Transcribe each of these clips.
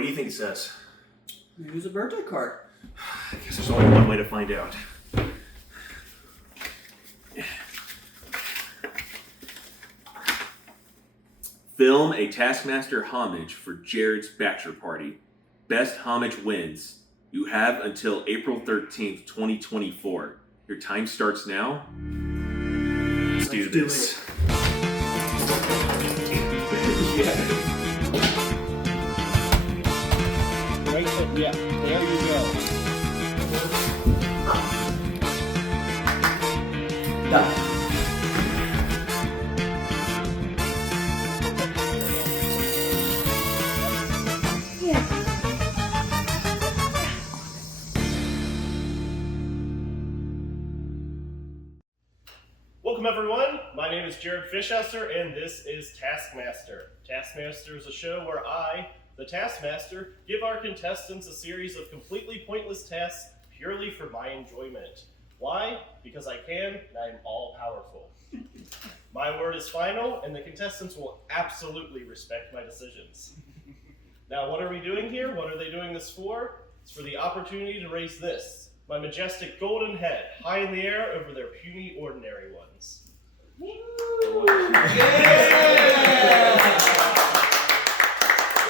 What do you think it says? Use a birthday card. I guess there's only one way to find out. Film a Taskmaster homage for Jared's bachelor party. Best homage wins. You have until April 13th, 2024. Your time starts now. Let's do this. Right foot, yeah. There you go. Done. Welcome everyone, my name is Jared Fishesser and this is Taskmaster. Taskmaster is a show where I, the Taskmaster, give our contestants a series of completely pointless tasks purely for my enjoyment. Why? Because I can and I am all powerful. My word is final and the contestants will absolutely respect my decisions. Now what are we doing here? What are they doing this for? It's for the opportunity to raise this, my majestic golden head, high in the air over their puny ordinary ones.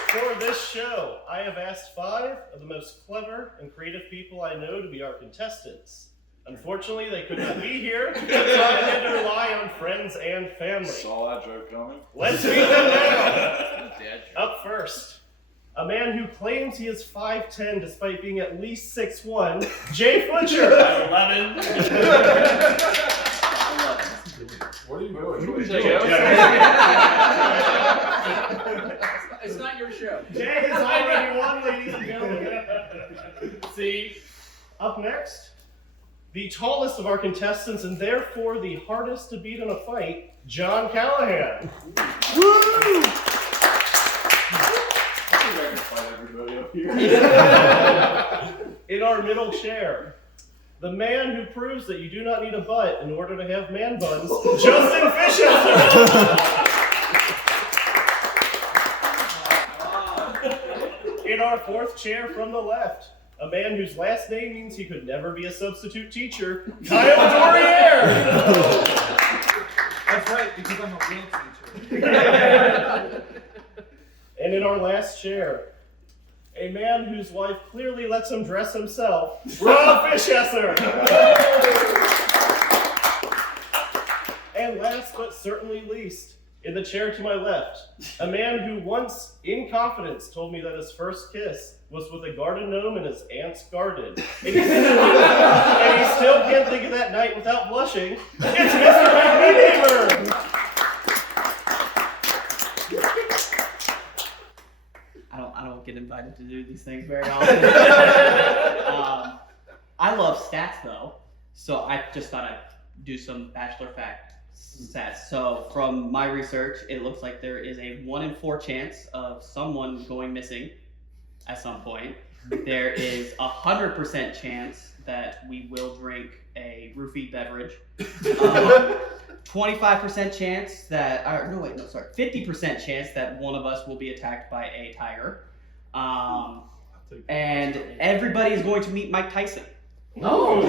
For this show, I have asked 5 of the most clever and creative people I know to be our contestants. Unfortunately, they could not be here, so I had to rely on friends and family. Saw that joke coming. Let's meet them now. Up first, a man who claims he is 5'10" despite being at least 6'1", Jay Fletcher. 5'11". What are you doing? It's not your show. Jay has already won, ladies and gentlemen. See, up next, the tallest of our contestants and therefore the hardest to beat in a fight, John Callahan. Woo! I can fight everybody up here. In our middle chair, the man who proves that you do not need a butt in order to have man buns, Justin Fishesser. In our fourth chair from the left, a man whose last name means he could never be a substitute teacher, Kyle Dorier. That's right, because I'm a real teacher. And in our last chair, a man whose wife clearly lets him dress himself, Rob Fishesser. And last but certainly least, in the chair to my left, a man who once, in confidence, told me that his first kiss was with a garden gnome in his aunt's garden. And he still can't think of that night without blushing. It's Mr. McNeever! I don't get invited to do these things very often. I love stats though, so I just thought I'd do some Bachelor fact stats. So from my research, it looks like there is a 1 in 4 chance of someone going missing at some point. There is 100% chance that we will drink a roofied beverage. 25% chance that, 50% chance that one of us will be attacked by a tiger. And everybody is going to meet Mike Tyson. Oh!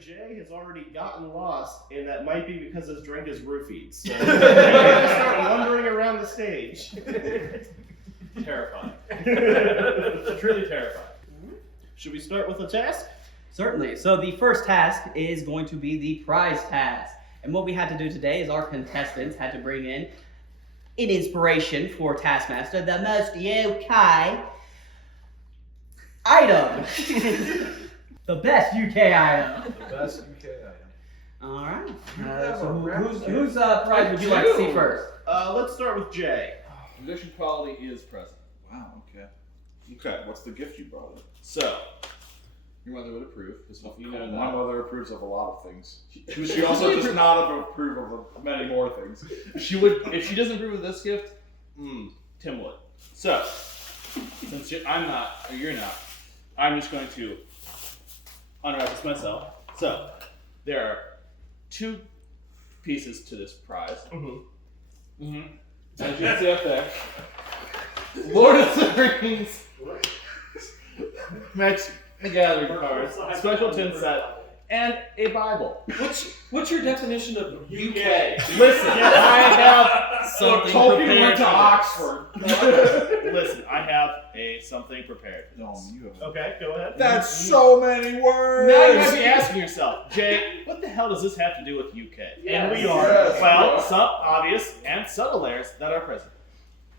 Jay has already gotten lost, and that might be because his drink is roofied. So start wandering around the stage. Terrifying. Truly terrifying. Should we start with the task? Certainly. So the first task is going to be the prize task. And what we had to do today is our contestants had to bring in an inspiration for Taskmaster, the most UK item. The best UK item. The best UK item. All right. So whose prize would you like to see first? Let's start with Jay. Condition quality is present. Wow, okay. Okay, what's the gift you brought in? So, your mother would approve. You know My that. mother approves of a lot of things. She also does not approve of many more things. She would, if she doesn't approve of this gift, Tim would. So, since I'm not, or you're not, I'm just going to unwrap this myself. So, there are 2 pieces to this prize. Mm-hmm. As you can see up there, Lord of the Rings, Magic the Gathering cards, special tin set, and a Bible. What's your definition of UK? Listen, I have something Tolkien prepared. went to Oxford. Listen, I have something prepared. No, you have. Okay, go ahead. That's so many words. Now you might be asking yourself, Jay, what the hell does this have to do with UK? And we Yes. are. Yes. Well, some obvious and subtle layers that are present.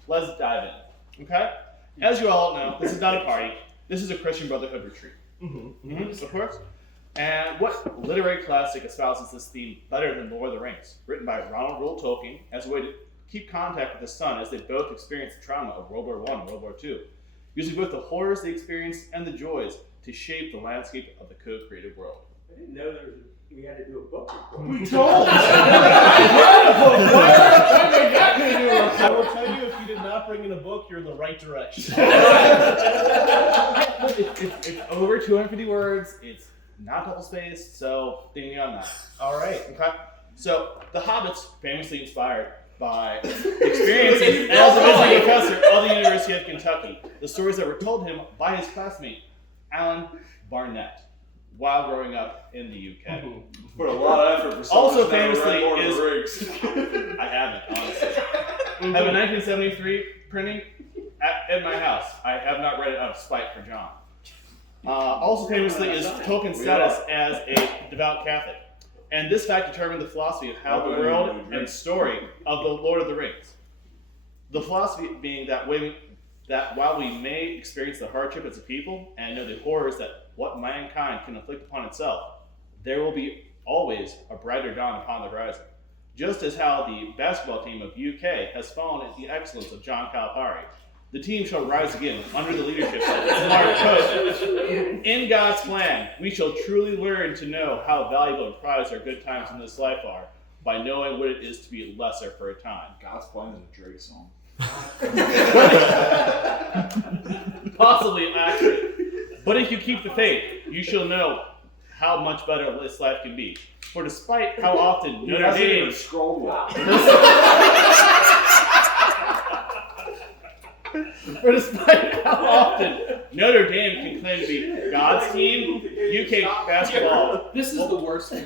Let's dive in. Okay? As you all know, this is not a party. This is a Christian Brotherhood retreat. Of course. And what literary classic espouses this theme better than Lord of the Rings, written by Ronald Reuel Tolkien as a way to keep contact with his son as they both experienced the trauma of World War I and World War II, using both the horrors they experienced and the joys to shape the landscape of the co-created world. I didn't know we had to do a book report. We told! I will tell you, if you did not bring in a book, you're in the right direction. It's over 250 words. It's not double spaced, so thinking on that. All right. Okay. So the Hobbits, famously inspired by experiences as a visiting professor of the University of Kentucky, the stories that were told him by his classmate Alan Barnett while growing up in the UK. Put a lot of effort for someone Also who's never famously read Lord of is- the Rings. I haven't, honestly. I have a 1973 printing at my house. I have not read it out of spite for John. Also famously is Tolkien's status as a devout Catholic. And this fact determined the philosophy of how the world and story of the Lord of the Rings. The philosophy being that while we may experience the hardship as a people and know the horrors that what mankind can inflict upon itself, there will be always a brighter dawn upon the horizon. Just as how the basketball team of UK has fallen at the excellence of John Calipari, the team shall rise again under the leadership of its smart coach. In God's plan, we shall truly learn to know how valuable and prized our good times in this life are by knowing what it is to be lesser for a time. God's Plan is a Drake song. Possibly accurate. But if you keep the faith, you shall know how much better this life can be. For despite how often He Notre hasn't Dame even scrolled yet. For despite how often Notre Dame can claim to be God's team, UK basketball This is the worst thing.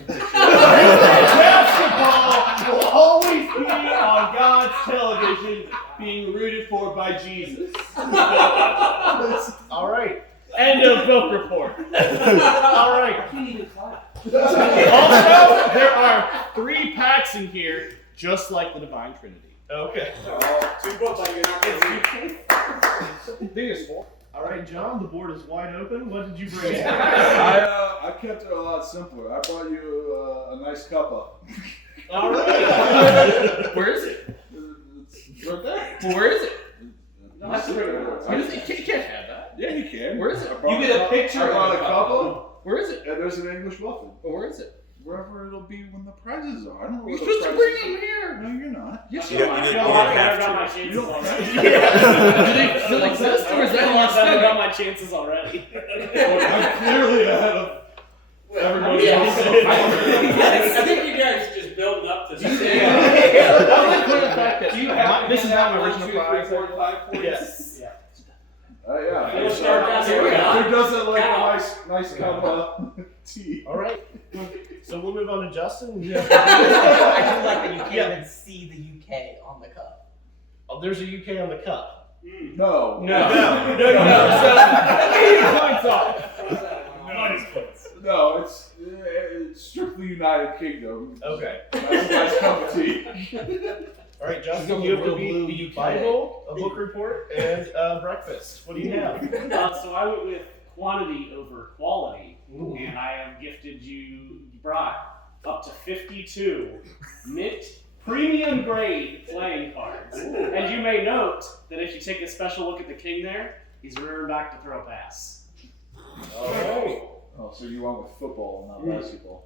basketball will always be on God's television, being rooted for by Jesus. All right. End of book report. All right. I can't even clap. Also, there are 3 packs in here, just like the Divine Trinity. Okay. 2 books like you're not going to read. Biggest 4. All right, John. The board is wide open. What did you bring? in? I kept it a lot simpler. I brought you a nice cuppa. All right. Where is it? It's right there. Where is it? No, that's pretty good. You can't have that. Yeah, you can. Where is it? I brought You get a picture I brought of a the cuppa, Where is it? and there's an English muffin. Where is it? Wherever it'll be when the prizes are. I don't know where You're the supposed to prizes bring them here. No, you're not. Yes, You you don't- are. you Do don't- they still exist, or is that I lost? got my chances already. I'm clearly ahead of everybody Yeah. else. I think you guys are just building up to this. Do you have? This is not my original prize. 4, 5, 6. Yes. Yeah. We'll start that Who way. doesn't like Ow. a nice cuppa tea? All right. So we'll move on to Justin. Yeah. I do like that you can't even see the UK on the cup. Oh, there's a UK on the cup. No. No. No, it's strictly United Kingdom. Okay. Nice cup of tea. All right, Justin. Go You have to real blue beat the UK. Bible, a book report, and breakfast. What do you have? So I went with quantity over quality, and I have gifted you brought up to 52 mint premium grade playing cards. And you may note that if you take a special look at the king there, he's rearing back to throw a pass. All right. Oh, so you went with football, not basketball.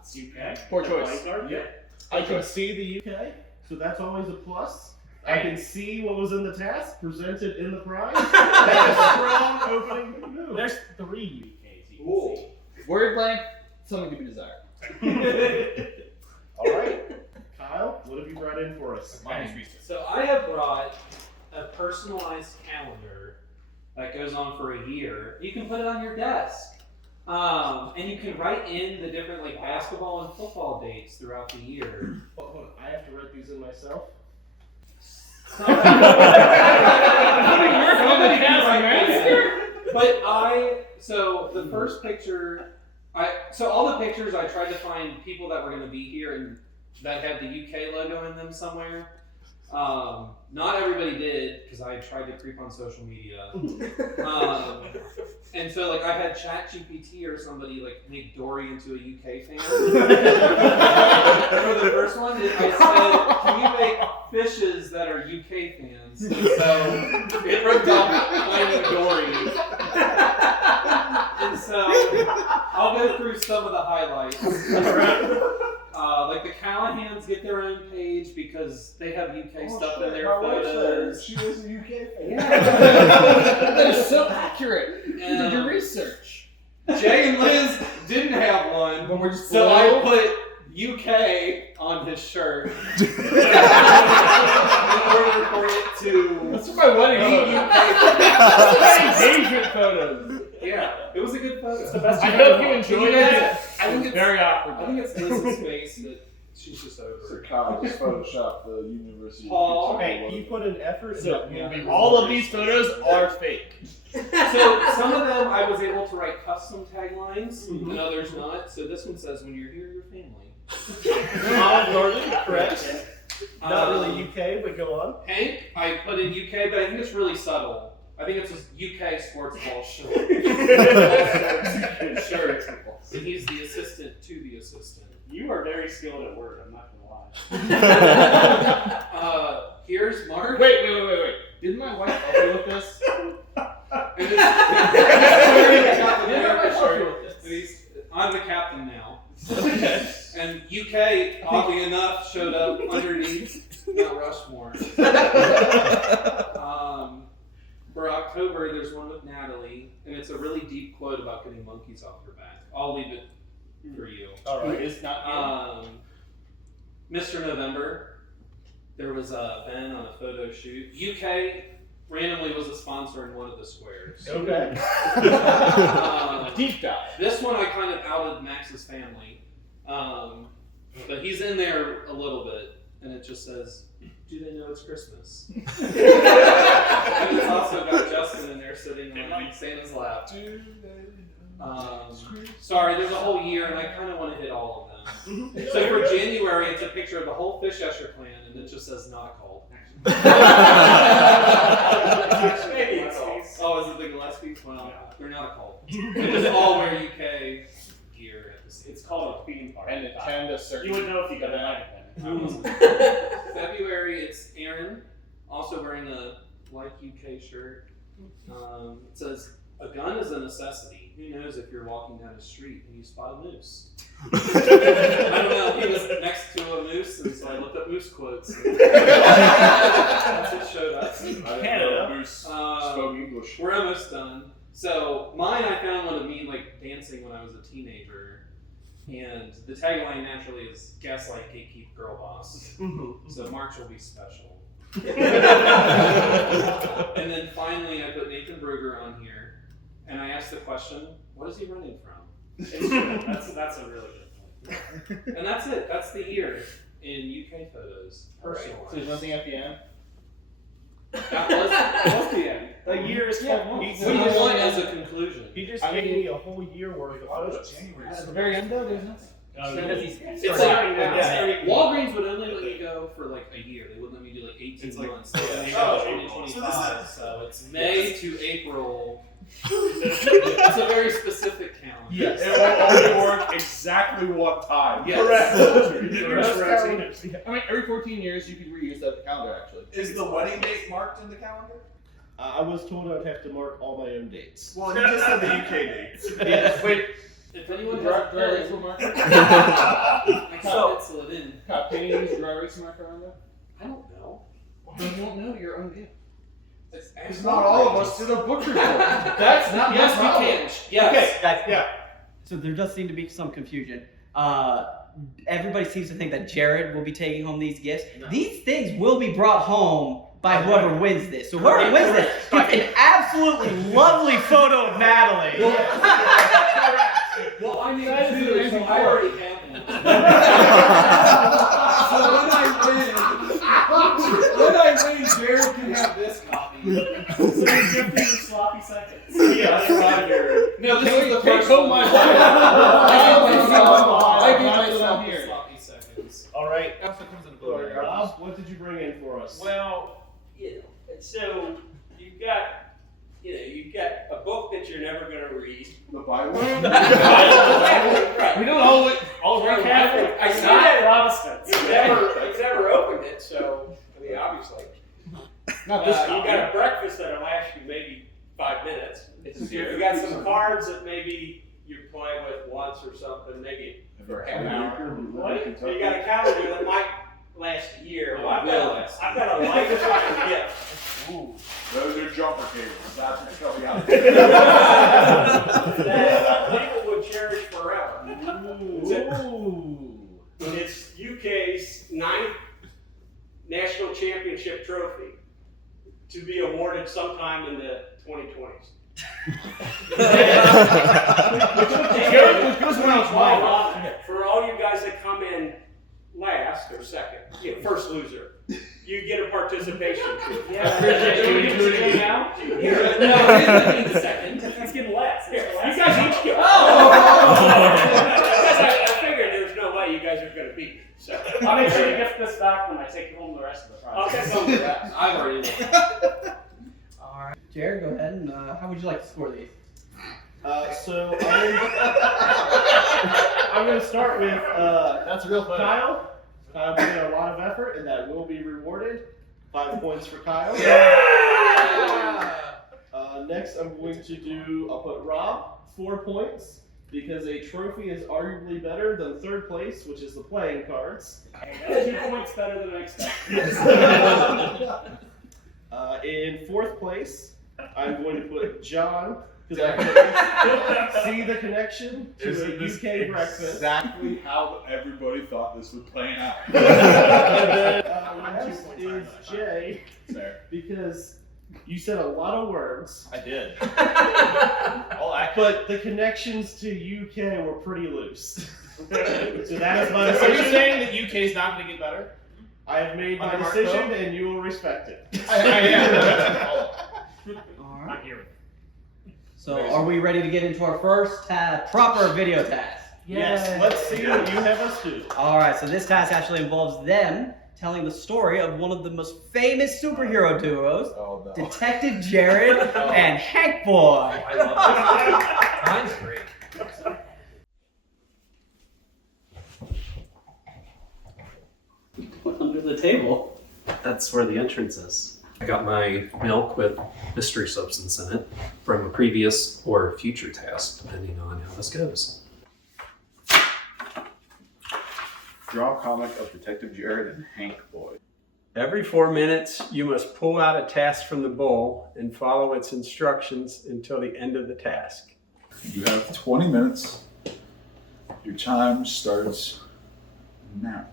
It's UK. Poor choice. Playing card? Yeah. I can see the UK, so that's always a plus. I can see what was in the task presented in the prize. That's a strong opening move. There's 3 UKs you can see. Word blank. Something to be desired. All right, Kyle, what have you brought that in for us. Mine is recent. So I have brought a personalized calendar that goes on for a year. You can put it on your desk. And you can write in the different like basketball and football dates throughout the year. Hold on, I have to write these in myself? But so the first picture, all the pictures I tried to find people that were going to be here and that had the UK logo in them somewhere. Not everybody did because I tried to creep on social media. And so like I had ChatGPT or somebody like make Dory into a UK fan. For the first one, I said, "Can you make fishes that are UK fans?" And so it wrote down Finding Dory. And so I'll go through some of the highlights. Like the Callahans get their own page because they have UK stuff in their photos. She was a UK fan. Yeah. That is so accurate. You did your research. Jay and Liz didn't have one, But we're just so I put UK on his shirt in order for it to That's my wedding be photo. UK. Engagement photos. Yeah, it was a good photo. It's the best I you hope ever you watched. enjoyed it. I think it's Very awkward. I think it's Liz's face that she's just So over. Kyle just photoshopped the University. Paul. of Hey, he put an effort So, in. all of these photos are fake. So some of them I was able to write custom taglines, and others not. So this one says, "When you're here, your family." Northern, correct. Not really UK, but go on. Hank, I put in UK, but I think it's really subtle. I think it's just UK sports ball shirt. And he's the assistant to the assistant. You are very skilled at Word, I'm not gonna lie. Here's Mark. Wait. Didn't my wife help you with this? And I'm the captain now. And UK, oddly enough, showed up underneath Mount Rushmore. For October, there's one with Natalie, and it's a really deep quote about getting monkeys off her back. I'll leave it for you. All right. It's not Mr. November, there was Ben on a photo shoot. UK randomly was a sponsor in one of the squares. Okay. Deep dive. This one I kind of outed Max's family, but he's in there a little bit, and it just says, "Do they know it's Christmas?" And it's also got Justin in there sitting on Santa's lap. Sorry, there's a whole year, and I kind of want to hit all of them. So for January, it's a picture of the whole Fish-Escher clan, and it just says "not called." Oh, is it the Gillespies? Well, they're not a cult. They just all wear UK gear at the same It's called a theme park. And it can to certain. You would know if you got invited then. February, it's Aaron, also wearing a light UK shirt. It says, "A gun is a necessity. Who knows if you're walking down the street and you spot a moose?" I don't know, he was next to a moose, and so I looked up moose quotes. That's what showed up. I didn't Canada. know Moose spoke English. We're almost done. So mine, I found one of me like dancing when I was a teenager, and the tagline naturally is "Gaslight, Gatekeep, Girl Boss." So March will be special. And then finally, I put Nathan Bruger on here, and I asked the question, "What is he running from?" It's true. That's a really good point. And that's it. That's the year in UK photos. Personalized. So there's nothing at the end? That was the end. A year is Yeah, full. What do you want as a conclusion? He just I gave mean- me a whole year worth of photos. At the very end, though, there's nothing. It's starting now. like Walgreens would only let you go for like a year. They wouldn't let me do like 18 It's like- months. So yeah. they Oh, go April. 2025. So it's May to April. It's a very specific calendar. Yes. It will only work exactly one time. Yes. I mean, every 14 years you can reuse that calendar, actually. Is the wedding date marked in the calendar? I was told I'd have to mark all my own dates. Well, you just said the UK dates. Yes. Wait. If anyone Dry has a pen, erase marker? I can pencil it in. Can you use dry erase marker on that? I don't know. You won't know your own gift. It's not all of us did a book report. That's not Yes, my we problem. can. Yes. Okay. Yeah. So there does seem to be some confusion. Everybody seems to think that Jared will be taking home these gifts. No. These things will be brought home by whoever wins this. So whoever wins this gets an absolutely lovely photo of Natalie. Well, I mean, I already have one. So when I win, Jared can have this copy. So you're gifting your sloppy seconds. Yeah, that's right, Jared. No, this is the first one. I gave myself the sloppy seconds. All right. Rob, what did you bring in for us? Well, so you've got a book that you're never going to read. The Bible? Right. We don't all read Catholic. I see Not that Protestants. you've never opened it, so I mean, obviously. Not this You got a breakfast that'll last you maybe 5 minutes. You got some cards that maybe you play with once or something, maybe for half an hour. So you got a calendar that might last a year. Well, I've got a lifetime gift. Ooh, those are jumper cables. That's what's coming out. That people would cherish forever. It's UK's 9th national championship trophy to be awarded sometime in the 2020s. For all you guys that come in last or second, first loser, you get a participation too. Yeah, do we get to go now? No, he's the second. He's getting last. You guys each get. I figured there's no way you guys are going to beat me. So I'll make sure you get this back when I take home the rest of the prize. I'll get some of that. I've already done. All right, Jared, go ahead and how would you like to score these? So I'm going to start with That's real fun. Kyle. Kyle put in a lot of effort, and that will be rewarded. 5 points for Kyle. Next, I'm going to do. I'll put Rob 4 points because a trophy is arguably better than third place, which is the playing cards. 2 points better than I expected. In 4th place, I'm going to put John. Because I can see the connection to Is a this UK breakfast. exactly how everybody thought this would play out? And then last is Jay, because you said a lot of words. I did. But the connections to UK were pretty loose. So that is my Are you decision. saying that UK is not going to get better? I have made my Under Mark decision, Poe? and you will respect it. I am. All I'm right. here. So are we ready to get into our first proper video task? Yes. Let's see what you have us do. All right, so this task actually involves them telling the story of one of the most famous superhero duos, Oh, no. Detective Jared and Hank Boy. I love this. Mine's great. Under the table. That's where the entrance is. I got my milk with mystery substance in it from a previous or future task, depending on how this goes. Draw a comic of Detective Jared and Hank Boy. Every 4 minutes, you must pull out a task from the bowl and follow its instructions until the end of the task. You have 20 minutes. Your time starts now.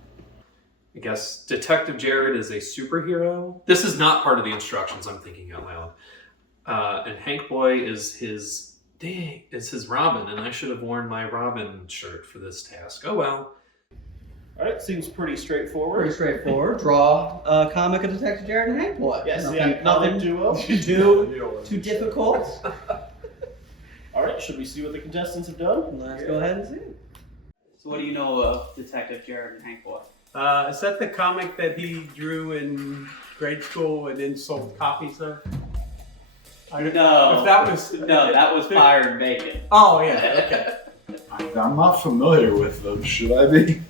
I guess Detective Jared is a superhero. This is not part of the instructions, I'm thinking out loud. And Hank Boy is his Robin, and I should have worn my Robin shirt for this task. Oh well. Alright, seems pretty straightforward. Pretty straightforward. Draw a comic of Detective Jared and Hank Boy. Yes, nothing, comic duo. too difficult. Alright, should we see what the contestants have done? Let's go ahead and see. So what do you know of Detective Jared and Hank Boy? Is that the comic that he drew in grade school and then sold copies of? No. If that was... No, that was Fire and Bacon. Oh, yeah, okay. I'm not familiar with them. Should I be?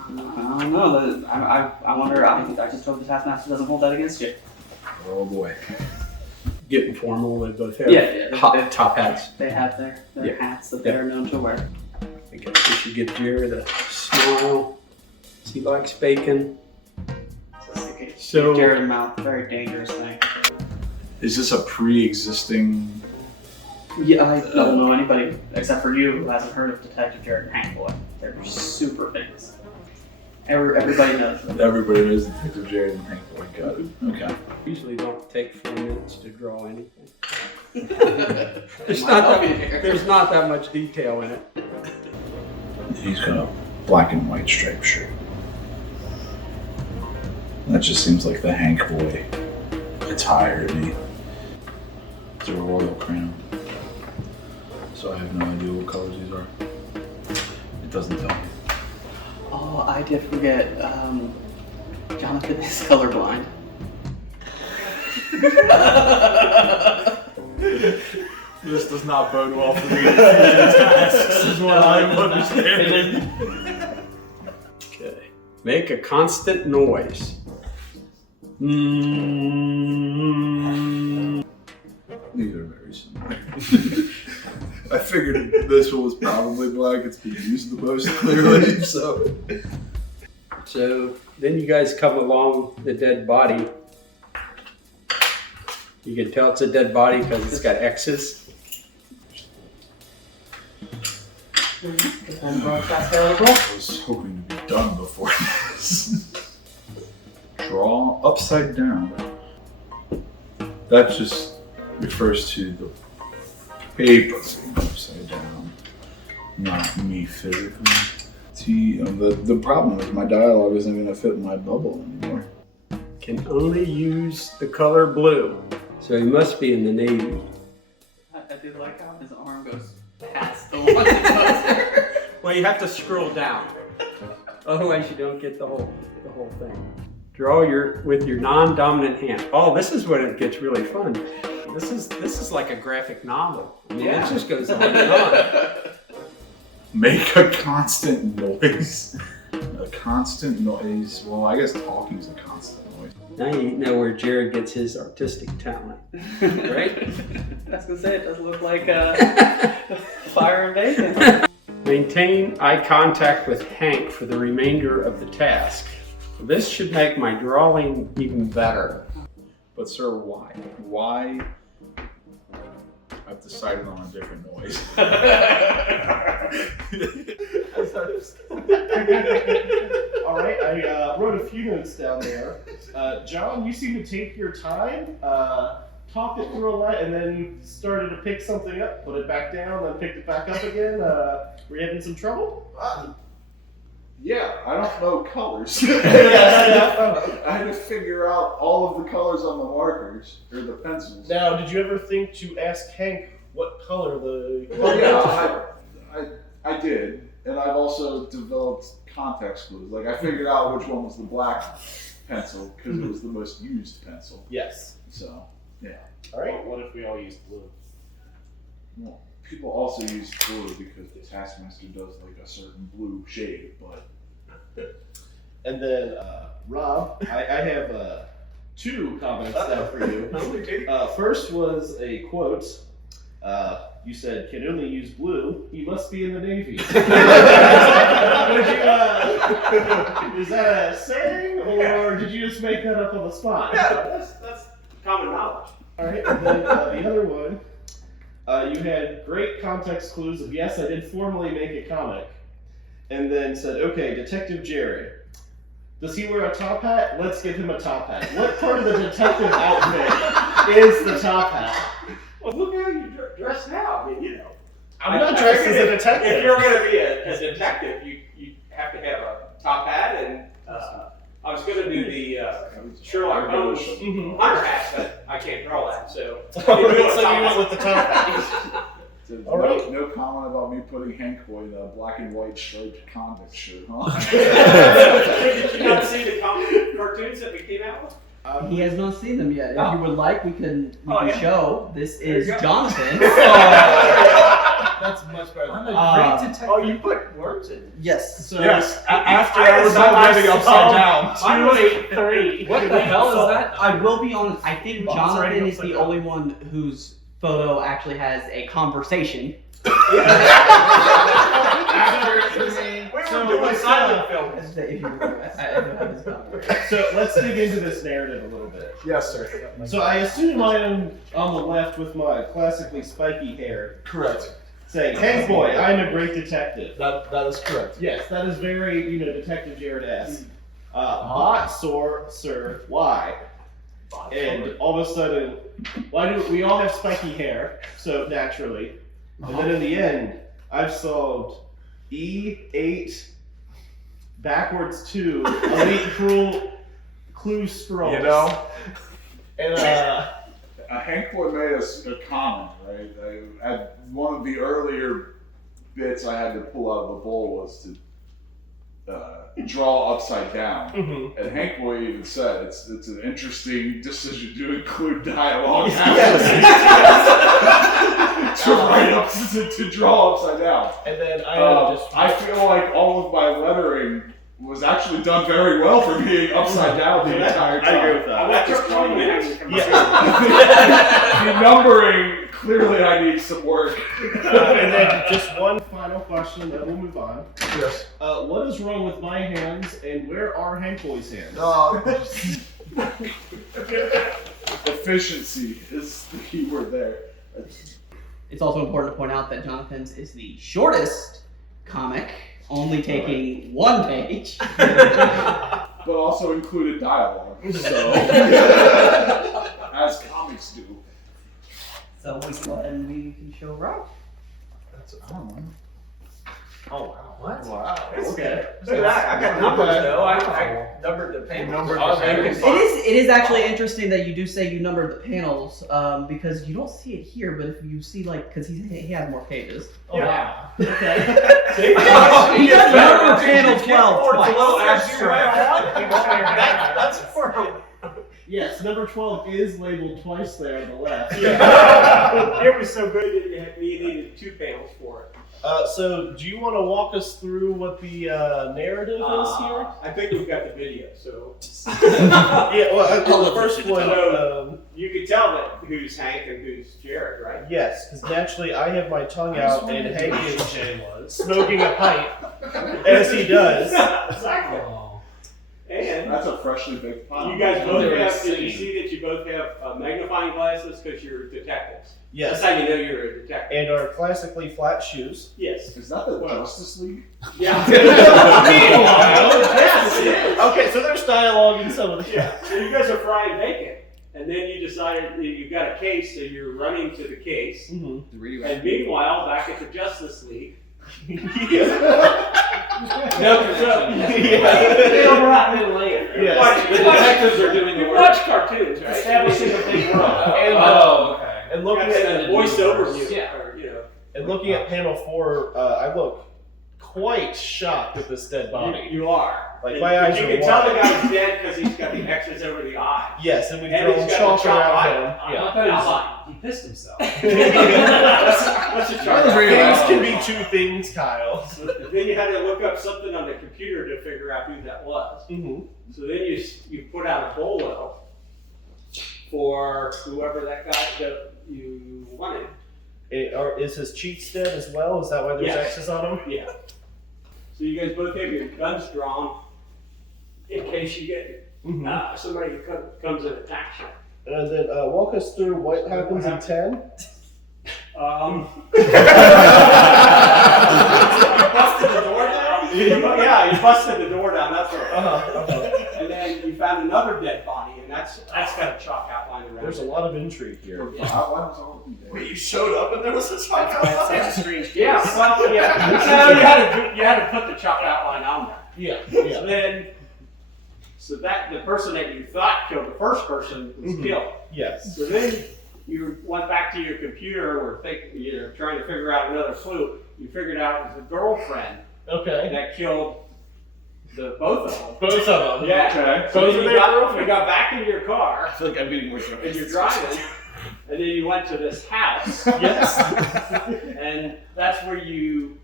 I don't know. I wonder. I just hope the Taskmaster doesn't hold that against you. Oh boy. Getting formal, they both have Yeah. top hats. They have their hats that they're known to wear. I guess we should give Jared a smile. He likes bacon. So Jared mouth, very dangerous thing. Is this a pre-existing Yeah, I don't know anybody except for you who hasn't heard of Detective Jared and Hank Boy. They're super famous. Everybody knows them. Everybody knows Detective Jared and Hank Boy. Got it. Okay. Usually don't take 4 minutes to draw anything. There's not that much detail in it. He's got a black and white striped shirt. That just seems like the Hank Boy attire to me. It's a royal crown. So I have no idea what colors these are. It doesn't tell me. Oh, I did forget. Jonathan is colorblind. This does not bode well for me. This is what I'm understanding. Okay. Make a constant noise. These are very similar. I figured this one was probably black. It's been used the most clearly, so. So then you guys come along the dead body. You can tell it's a dead body because it's got X's. I was hoping to be done before this. Draw upside down. That just refers to the paper being upside down, not me physically. See, the problem is my dialogue isn't going to fit my bubble anymore. Can only use the color blue. So he must be in the Navy. I did like how his arm goes past the one buzzer. Well, you have to scroll down. Otherwise you don't get the whole thing. Draw with your non-dominant hand. Oh, this is when it gets really fun. This is like a graphic novel. I mean, it just goes on and on. Make a constant noise. A constant noise. Well, I guess talking's a constant noise. Now you know where Jared gets his artistic talent, right? I was gonna say, it doesn't look like fire and bacon. Maintain eye contact with Hank for the remainder of the task. This should make my drawing even better. But sir, why? Why? I've decided on a different noise. All right, I wrote a few notes down there. John, you seem to take your time, talked it through a lot, and then you started to pick something up, put it back down, then picked it back up again. Were you having some trouble? Yeah, I don't know colors. I had to figure out all of the colors on the markers, or the pencils. Now, did you ever think to ask Hank what color the... Well, yeah, I did. And I've also developed context clues. Like, I figured out which one was the black pencil, because it was the most used pencil. Yes. So, yeah. All right. What if we all used blue? Well, people also use blue because the Taskmaster does like a certain blue shade, but... And then, Rob, I have 2 comments down for you. First was a quote. You said, "Can only use blue. He must be in the Navy." Is that a saying, or did you just make that up on the spot? Yeah, that's common knowledge. All right. And then the other one, you had great context clues of yes, I did formally make a comic, and then said, "Okay, Detective Jared. Does he wear a top hat? Let's give him a top hat. What part of the detective outfit is the top hat?" Well, look how you dress now. I mean, you know. I'm not dressed as a detective. If you're going to be a detective, you have to have a top hat, and I was going to do the Sherlock Holmes hunter hat, but I can't draw that, so. So you went with the top hat. All right. No comment about me putting Hank Boy in a black and white striped convict shirt, huh? Did you not see the cartoons that we came out with? He has not seen them yet. If you would like, we can yeah. show. This is Jonathan. That's much better. I'm a great detective. Oh, you put words in. Yes. So Yes. After I I was was already upside down. 283. What the hell is that? I will be honest. I think Boss Jonathan already is the upside down. only one whose photo actually has a conversation. We were doing my silent film. If you remember, I don't have his commentary. So let's dig into this narrative a little bit. Yes, sir. So I assume I am on the left with my classically spiky hair, Correct. saying, "Hey boy, I'm a great detective." That is correct. Yes, that is very, Detective Jared-esque. Bot, sir, why? And all of a sudden, why do we all have spiky hair? So naturally, and then in the end, I've solved E8 backwards 2 elite cruel clue scrolls. You know? And Hank Boy made us a comment, right? At one of the earlier bits I had to pull out of the bowl was to draw upside down. mhm. And Hank Boy even said it's an interesting decision to include dialogue to draw upside down. And then I feel like all of my lettering was actually done very well for being upside down the entire time. I agree with that. That took 20 minutes. The numbering, clearly I need some work. And then just one final question, then we'll move on. Yes. What is wrong with my hands, and where are Hank Boy's hands? Efficiency is the key word there. It's also important to point out that Jonathan's is the shortest comic, only taking 1 page. But also included dialogue. So, as comics do. So and we can show Rob. That's, I don't know. Oh, wow. What? Wow. Okay. Look at that. I got numbers, though. I numbered the panels. It is actually interesting that you do say you numbered the panels, because you don't see it here, but if you see, because he has more pages. Oh, wow. Okay. See? He does number panel 12 It's a little twice. abstract. That's for Yes, number 12 is labeled twice there on the left. It was so good that you needed 2 panels for it. So, do you want to walk us through what the narrative is here? I think we've got the video, so. Yeah, well, the first one. You can tell that who's Hank and who's Jared, right? Yes, because naturally I have my tongue out and Hank is smoking a pipe, as he does. Exactly. And That's a freshly baked pie. you guys both have, did you see that you both have magnifying glasses because you're detectives? Yes. That's how you know you're a detective. And our classically flat shoes. Yes. Is that the Justice League? Yeah. Yes, it is. Okay, so there's dialogue in some of the. Yeah. So you guys are frying bacon. And then you decided that you've got a case, so you're running to the case. Mm-hmm. And meanwhile, back at the Justice League. Yeah. The detectives are doing the work. Watch cartoons, right? Establishing a big world. And looking at the voiceover music, and looking at panel 4, I look quite shocked at this dead body. You are. Like my eyes you are can tell the wide. guy's dead because he's got the X's over the eyes. Yes, and we've And drawn he's got chalk the around him. outline. He pissed himself. What's the chart? Things can be 2 things, Kyle. Then you had to look up something on the computer to figure out who that was. Mm-hmm. So then you put out a bolo for whoever that guy that you wanted. Is his cheeks dead as well? Is that why there's Yes. X's on him? Yeah. So you guys both have your guns drawn in case you get somebody who comes and attacks you. And then walk us through what happens in 10. Busted the door down? Yeah, you busted the door down, that's right. And then you found another dead body, and that's got a chalk outline around There's a it. lot of intrigue here. Where you showed up and there was a chalk outline. That's a strange case. Yeah, well, yeah. So you had to put the chalk outline on there. Yeah. So that the person that you thought killed the first person was killed. Yes. So then you went back to your computer or trying to figure out another clue. You figured out it was a girlfriend Okay. that killed both of them. Both of them. Yeah. Okay. So you got back in your car I feel like I'm getting more drunk. and you're driving, and then you went to this house. Yes. And that's where you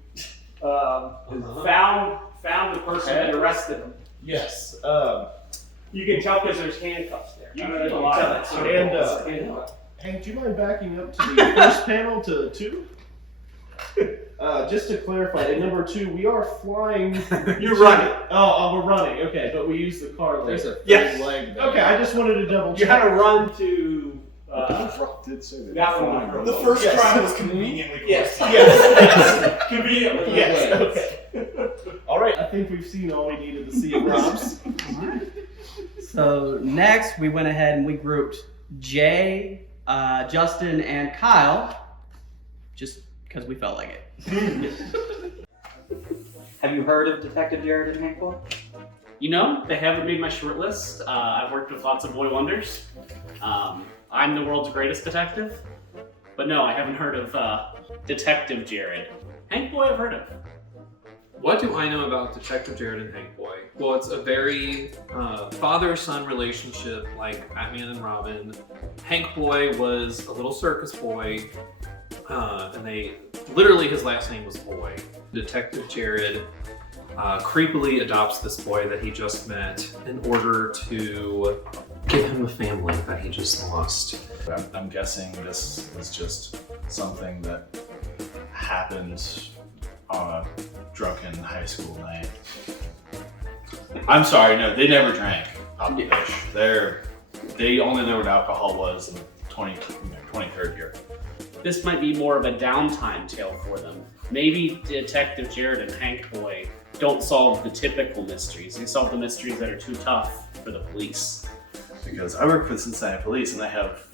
found the person and arrested him. Yes. You can tell because there's handcuffs there. You can tell that. Hey, do you mind backing up to the first panel to 2? just to clarify, at number 2, we are flying. You're running. Oh, we're running. Okay, but we use the car There's leg. a Yes. leg there. Okay, I just wanted to double You check. had to run to. did say that. That one. The first Yes. try was conveniently close. Yes. Yes. Conveniently. Yes. Okay. All right. I think we've seen all we needed to see of Rob's. So next, we went ahead and we grouped Jay, Justin, and Kyle, just because we felt like it. Have you heard of Detective Jared and Hank Boy? You know, they haven't made my short list. I've worked with lots of boy wonders. I'm the world's greatest detective. But no, I haven't heard of Detective Jared. Hank Boy I've heard of. What do I know about Detective Jared and Hank Boy? Well, it's a very father-son relationship like Batman and Robin. Hank Boy was a little circus boy, and literally his last name was Boy. Detective Jared creepily adopts this boy that he just met in order to give him a family that he just lost. I'm guessing this is just something that happened on a drunken high school night. I'm sorry, no, they never drank Papa Fish. They only knew what alcohol was in the 23rd year. This might be more of a downtime tale for them. Maybe Detective Jared and Hank Boy don't solve the typical mysteries. They solve the mysteries that are too tough for the police. Because I work for the Cincinnati Police and I have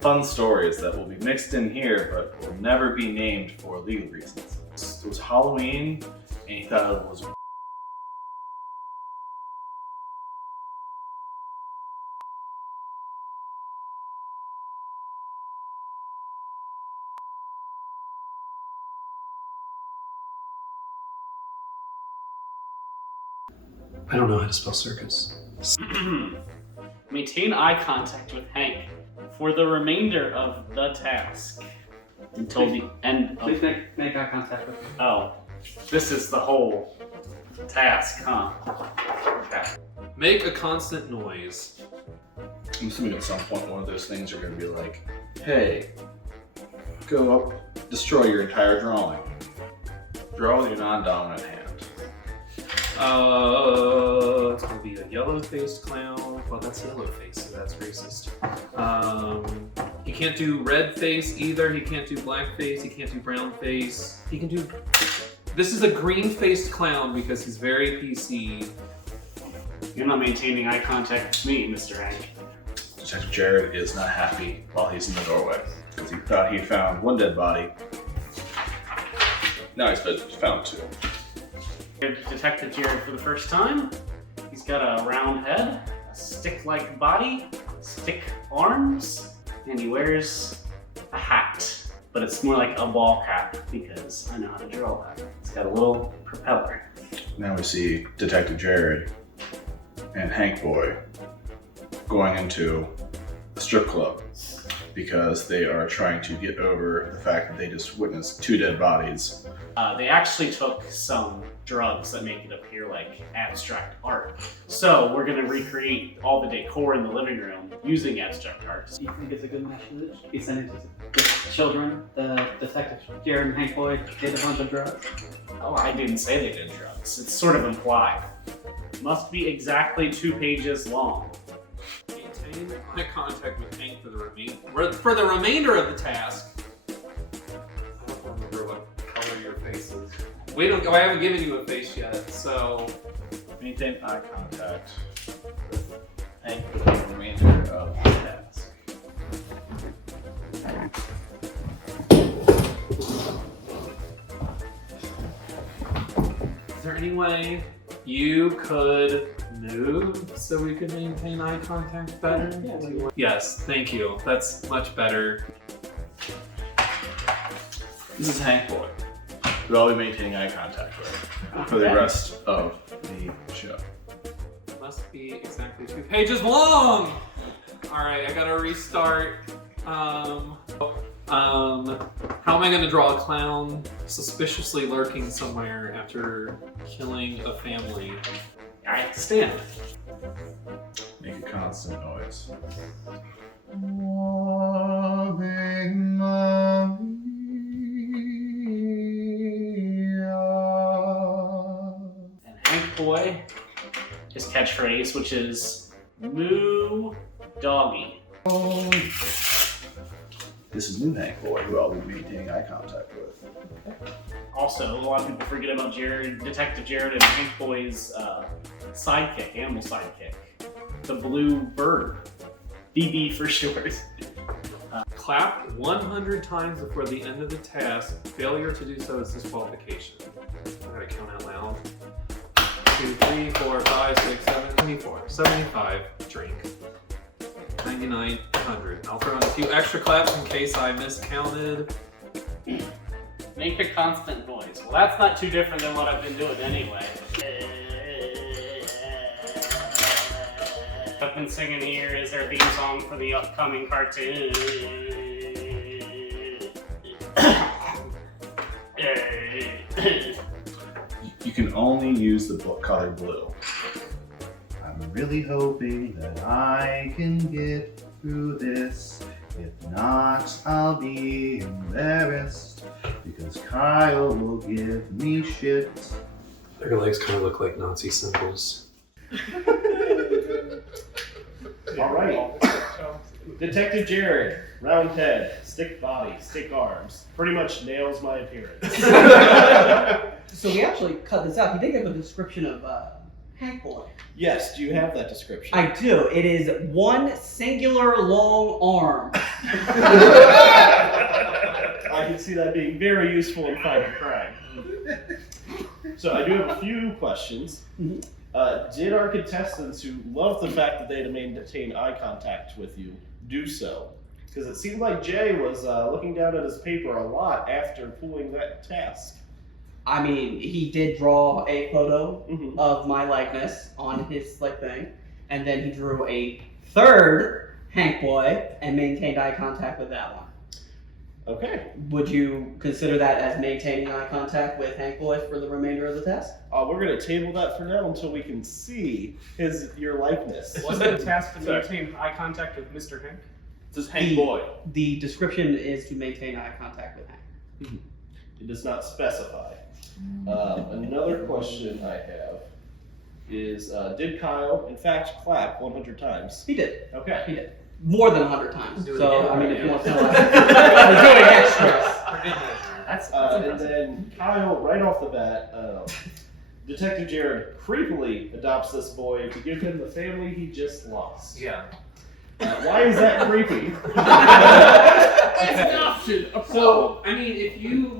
fun stories that will be mixed in here but will never be named for legal reasons. It was Halloween and he thought it was I don't know how to spell circus. Maintain eye contact with Hank for the remainder of the task. Until the end of... Please make eye contact with me. Oh, this is the whole task, huh? Okay. Make a constant noise. I'm assuming at some point one of those things are going to be like, hey, go up, destroy your entire drawing. Draw with your non-dominant hand. It's gonna be a yellow-faced clown. Well, that's yellow face, so that's racist. He can't do red face either. He can't do black face. He can't do brown face. He can do. This is a green-faced clown because he's very PC. You're not maintaining eye contact with me, Mr. Hank. Detective Jared is not happy while he's in the doorway because he thought he'd found one dead body. Now he's found 2. Detective Jared for the first time. He's got a round head, a stick-like body, stick arms, and he wears a hat. But it's more like a ball cap because I know how to draw that. It's got a little propeller. Now we see Detective Jared and Hank Boy going into a strip club because they are trying to get over the fact that they just witnessed 2 dead bodies. They actually took some drugs that make it appear like abstract art. So we're gonna recreate all the decor in the living room using abstract art. Do you think it's a good message? Be sending to the children, the Detective Jared and Hank Boy did a bunch of drugs? Oh, I didn't say they did drugs. It's sort of implied. Must be exactly 2 pages long. Maintain eye contact with Hank for the remainder of the task. I don't remember what color your face is. I haven't given you a face yet, so Maintain eye contact with Hank for the remainder of the task. is there any way you could move so we could maintain eye contact better? Yes, thank you. That's much better. This is Hank Boy, who I'll be maintaining eye contact with for the rest of the show. Must be exactly 2 pages long! Alright, I gotta restart. How am I gonna draw a clown suspiciously lurking somewhere after killing a family? I have to stand. Make a constant noise. Boy his catchphrase, which is "Moo Doggy." This is new Hank Boy, who I'll be maintaining eye contact with. Also, a lot of people forget about Detective Jared and Hank Boy's sidekick, animal sidekick, the blue bird, BB for short. Clap 100 times before the end of the task. Failure to do so is disqualification. I gotta count out loud. 2, 3, 4, 5, 6, 7, 24, 75. Drink. 99, 100. I'll throw in a few extra claps in case I miscounted. Make a constant voice. Well, that's not too different than what I've been doing anyway. I've been singing here is our theme song for the upcoming cartoon. You can only use the book color blue. I'm really hoping that I can get through this. If not, I'll be embarrassed because Kyle will give me shit. Their legs kind of look like Nazi symbols. All right. Detective Jared, round head, stick body, stick arms. Pretty much nails my appearance. So we actually cut this out. He did give a description of Hank Boy. Yes, do you have that description? I do. It is one singular long arm. I can see that being very useful in fighting crime. So I do have a few questions. Did our contestants who love the fact that they had to maintain eye contact with you do so? Because it seemed like Jay was looking down at his paper a lot after pulling that task. I mean, he did draw a photo of my likeness on his thing, and then he drew a third Hank Boy and maintained eye contact with that one. Okay. Would you consider that as maintaining eye contact with Hank Boy for the remainder of the task? We're going to table that for now until we can see your likeness. Wasn't it a task to maintain eye contact with Mr. Hank? This is Hank Boy. The description is to maintain eye contact with Hank. It does not specify. Another question I have is, did Kyle, in fact, clap 100 times? He did. Okay. He did. More than 100 times. Do it So, again. I mean, if you want to know, we're doing extras. That's And then Kyle, right off the bat, Detective Jared creepily adopts this boy to give him the family he just lost. Yeah. Why is that creepy? adoption. So, I mean, if you,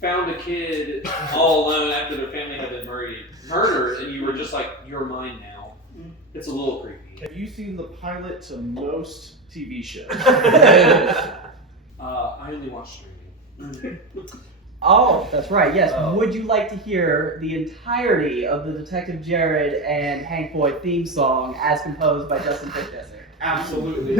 found a kid all alone after their family had been murdered, and you were just like, you're mine now, it's a little creepy. Have you seen the pilot to most TV shows? I only watch streaming. Oh, that's right. Yes. Would you like to hear the entirety of the Detective Jared and Hank Boy theme song as composed by Justin Fitzgerald? Absolutely.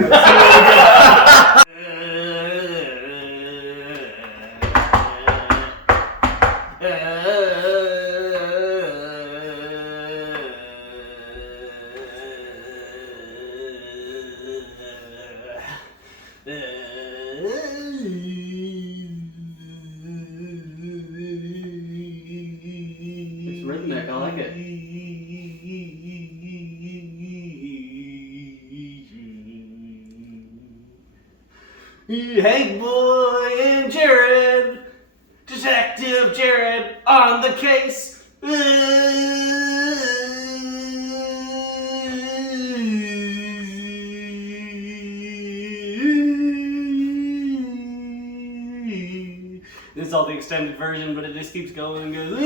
It's rhythmic. I like it. Hank Boy and Jared, Detective Jared on the case. This is all the extended version, but it just keeps going and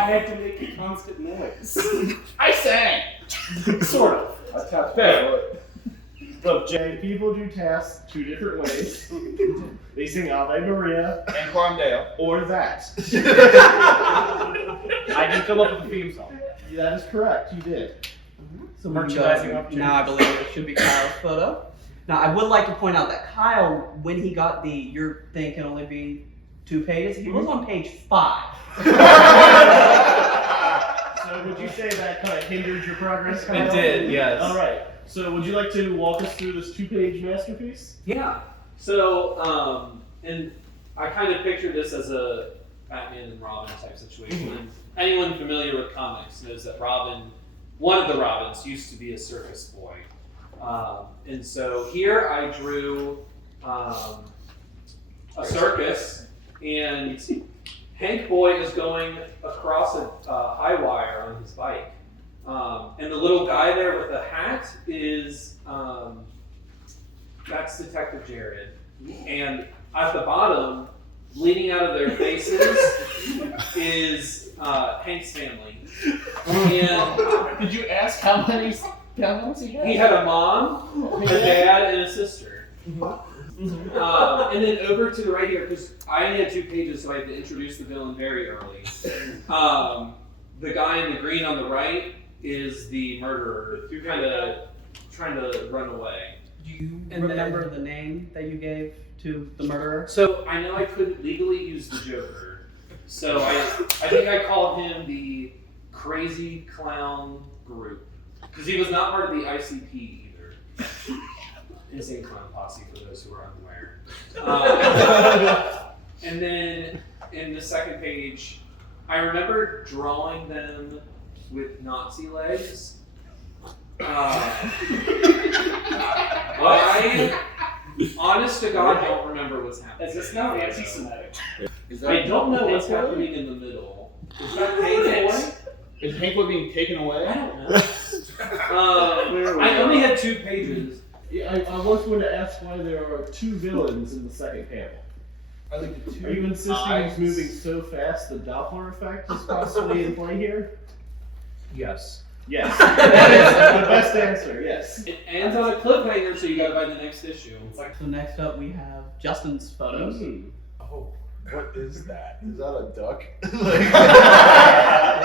I had to make a constant noise. I sang! Sort of. That's how it's fair. Look, Jay, people do tasks two different ways. They sing Ave Maria And Quandale. or that. I did come up with a theme song. That is correct, you did. So Merchandising now opportunities. I believe it should be Kyle's photo. Now, I would like to point out that Kyle, when he got your thing can only be 2 pages, he was on page 5. So would you say that kind of hindered your progress? It Kyle? did, yes. All right. So would you like to walk us through this 2-page masterpiece? Yeah. So, and I kind of picture this as a Batman and Robin type situation. And anyone familiar with comics knows that one of the Robins, used to be a circus boy. And so here I drew a circus, and Hank Boy is going across a high wire on his bike. And the little guy there with the hat is, that's Detective Jared. And at the bottom, bleeding out of their faces, is Hank's family. And Did you ask how many downloads he had? he had a mom, a dad, and a sister. And then over to the right here, because I only had 2 pages, so I had to introduce the villain very early. The guy in the green on the right is the murderer, kind of trying to run away. Do you remember the name that you gave to the murderer? So I know I couldn't legally use the Joker, so I think I called him the Crazy Clown Group, because he was not part of the ICP either. Insane Clown Posse, for those who are unaware. And then in the second page, I remember drawing them with Nazi legs. I, honest to God, don't remember what's happening. Is this now anti-Semitic? I don't know what's happening in the middle. Is that Hank Boy? Is Hank Boy being taken away? I don't know. I only had 2 pages. Yeah, I was going to ask why there are 2 villains in the second panel. Are you insisting he's moving so fast the Doppler effect is possibly in play here? Yes. Yes. That is the best answer, yes. It ends on a cliffhanger, so you gotta buy the next issue. It's like, So next up we have Justin's photos. Oh, what is that? Is that a duck?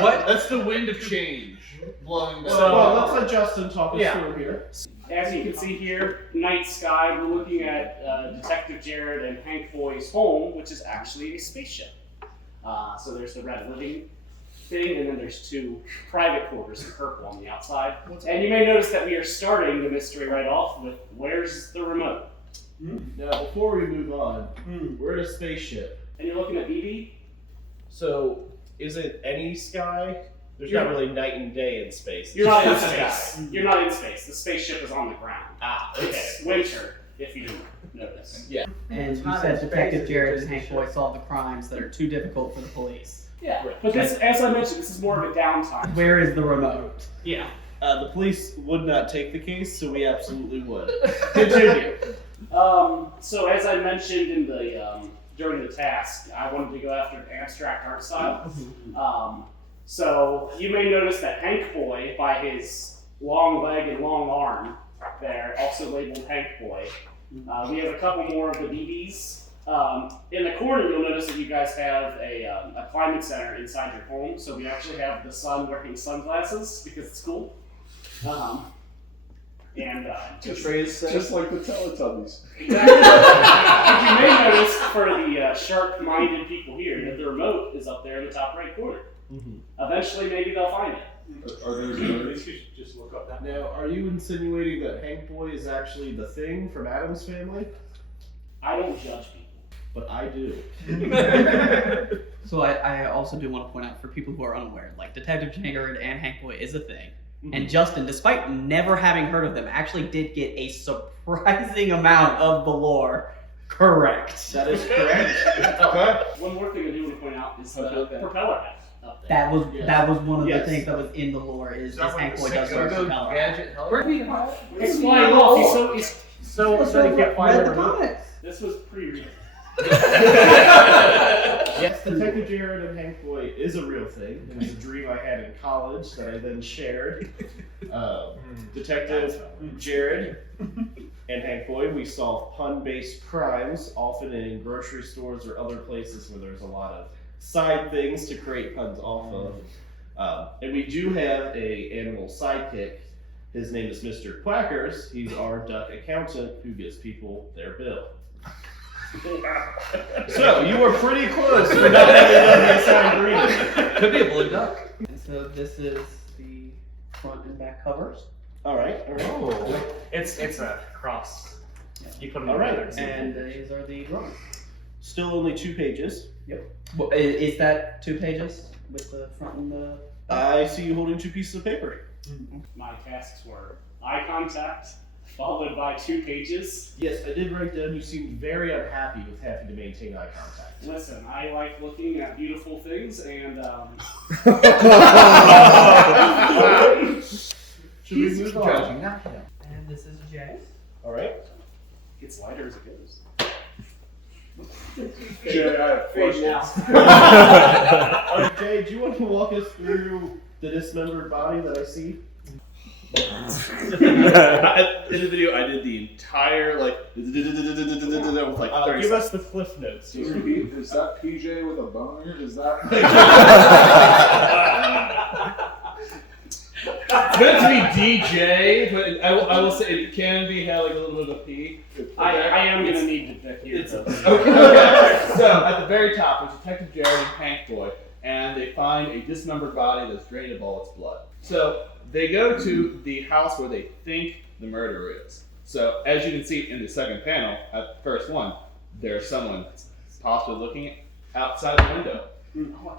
What? That's the wind of change blowing down. Well, let's let Justin talk us through here. As you can see here, night sky, we're looking at Detective Jared and Hank Boy's home, which is actually a spaceship. So there's the red living thing, and then there's 2 private quarters in purple on the outside. And you may notice that we are starting the mystery right off with, where's the remote? Now, before we move on, we're in a spaceship. And you're looking at BB? So, is it any sky? There's not really night and day in space. You're not in space. You're not in space. The spaceship is on the ground. Okay. It's winter, if you didn't notice. Yeah. And you said Detective Jared and Hank Boy solve the crimes that are too difficult for the police. Yeah, but this, as I mentioned, this is more of a downtime. Where is the remote? Yeah. The police would not take the case, so we absolutely would. Continue. So as I mentioned in the during the task, I wanted to go after an abstract art style. So you may notice that Hank Boy, by his long leg and long arm, there also labeled Hank Boy. We have a couple more of the BBs. In the corner, you'll notice that you guys have a climate center inside your home. So we actually have the sun wearing sunglasses because it's cool. Just like the Teletubbies. Exactly. And you may notice for the sharp-minded people here that the remote is up there in the top right corner. Eventually, maybe they'll find it. Are those nerds? You should just look up that. Now, are you insinuating that Hank Boy is actually the Thing from Addams Family? I don't judge people. But I do. So I also do want to point out for people who are unaware, like Detective Jared and Hank Boy is a thing. And Justin, despite never having heard of them, actually did get a surprising amount of the lore correct. That is correct. One more thing I do want to point out is the propeller hat up there. That was one of the things that was in the lore is Hank Boy does wear a propeller hat. He's flying off. He's so he can't fly the comics. This was pre-real. Yes, Detective Jared and Hank Boy is a real thing. It was a dream I had in college that I then shared. Detective Jared and Hank Boy, we solve pun-based crimes, often in grocery stores or other places where there's a lot of side things to create puns off of. And we do have a animal sidekick. His name is Mr. Quackers. He's our duck accountant who gives people their bill. So you were pretty close for not having done the assigned reading. Could be a blue duck. And so this is the front and back covers. All right. Oh. It's a cross. You put them All right. together. And these are the drawings. Still only 2 pages. Well, is that 2 pages with the front and the? I see you holding 2 pieces of paper. My tasks were eye contact, followed by 2 pages. Yes, I did write down you seemed very unhappy with having to maintain eye contact. Listen, I like looking at beautiful things, and Should we move on? And this is Jay. All right. it's lighter as it goes. Jay, I have Fade now. All right, Jay, do you want to walk us through the dismembered body that I see? In the video, I did the entire with like 30 Give us the cliff notes. Is that PJ with a boner? Is that? It's meant to be DJ, but I will say it can be had like a little bit of a P. I am going to need to hear this. Okay. So at the very top, there's Detective Jared and Hank Boy, and they find a dismembered body that's drained of all its blood. So they go to the house where they think the murderer is. So as you can see in the second panel, at the first one, there's someone possibly looking outside the window.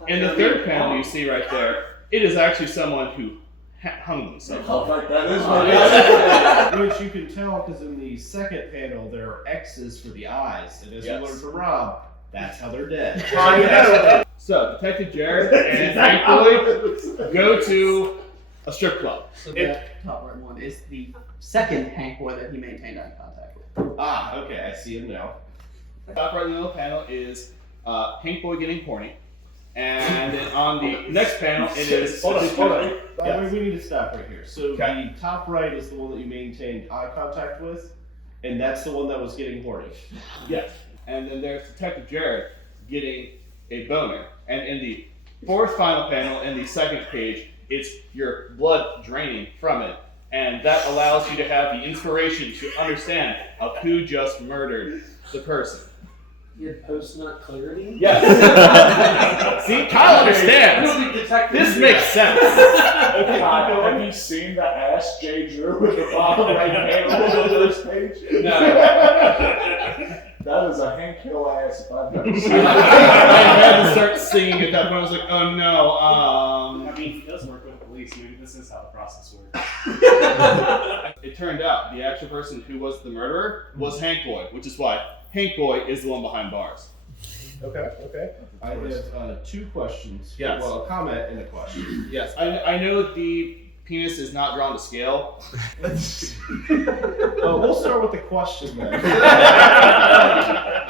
In the third panel, you see right there, it is actually someone who hung themselves. Which you can tell because in the second panel there are X's for the eyes, and as we learned from Rob, that's how they're dead. So Detective Jared and Hank Boy go to a strip club. So the top right one is the second Hank Boy that he maintained eye contact with. Ah, okay, I see him now. Top right in the middle panel is Hank Boy getting horny. And then on the next panel, it is. Hold on. By the way, we need to stop right here. So the top right is the one that you maintained eye contact with, and that's the one that was getting horny. Yes. And then there's Detective Jared getting a boner. And in the fourth final panel, in the second page, it's your blood draining from it. And that allows you to have the inspiration to understand of who just murdered the person. You had post-nut clarity? Yes. See, Kyle understands. This makes sense. Okay, have you seen the ass Jay drew with the bottom right hand on the first page? No. That is a Hank Hill ass if I've never seen I it. had to start singing at that point. I was like, oh no. I mean, it does work with police. Maybe this is how the process works. It turned out the actual person who was the murderer was Hank Boy, which is why Hank Boy is the one behind bars. Okay. I have 2 questions. Yes. Well, a comment and a question. Yes, I know the penis is not drawn to scale. We'll start with the question then.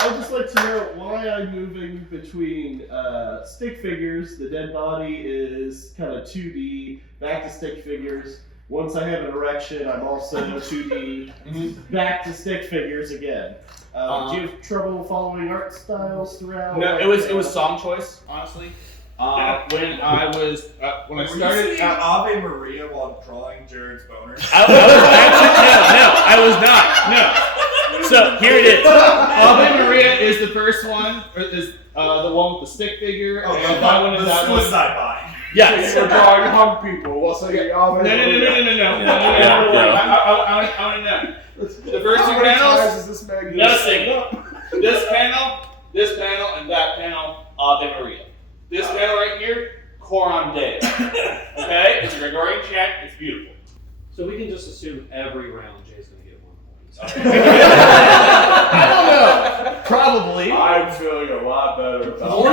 I'd just like to know why I'm moving between stick figures. The dead body is kind of 2D, back to stick figures. Once I have an erection, I'm also 2D, back to stick figures again. Do you have trouble following art styles throughout? No, it was song choice, honestly. When I started out, Ave Maria while drawing Jared's boner? I was not. No. So here it is. Ave Maria is the first one, or is the one with the stick figure, and that one is that suicide body. Yes. We're drawing hung people. What's the No. I want to know. The first 2 panels, nothing. This panel, and that panel, Ave Maria. This panel right here, Coram Deo. Okay? It's a Gregorian chant. It's beautiful. So we can just assume every round Jay's going to get 1 point. I don't know. Probably. I'm feeling a lot better about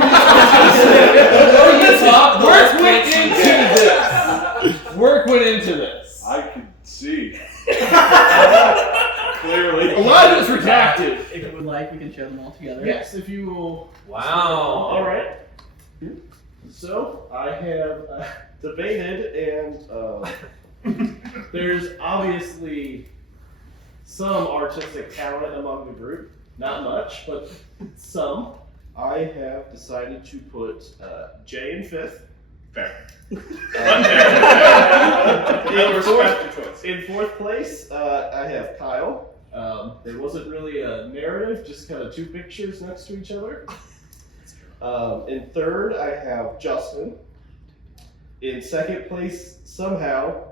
Work went into this. I can see. Clearly. A lot of it's redacted. If you would like, we can show them all together. Yes, if you will. Wow. All right. So I have debated, and there's obviously some artistic talent among the group. Not much, but some. I have decided to put Jay in 5th, Fair. In In fourth place, I have Kyle. There wasn't really a narrative, just kind of two pictures next to each other. In third, I have Justin. In second place, somehow,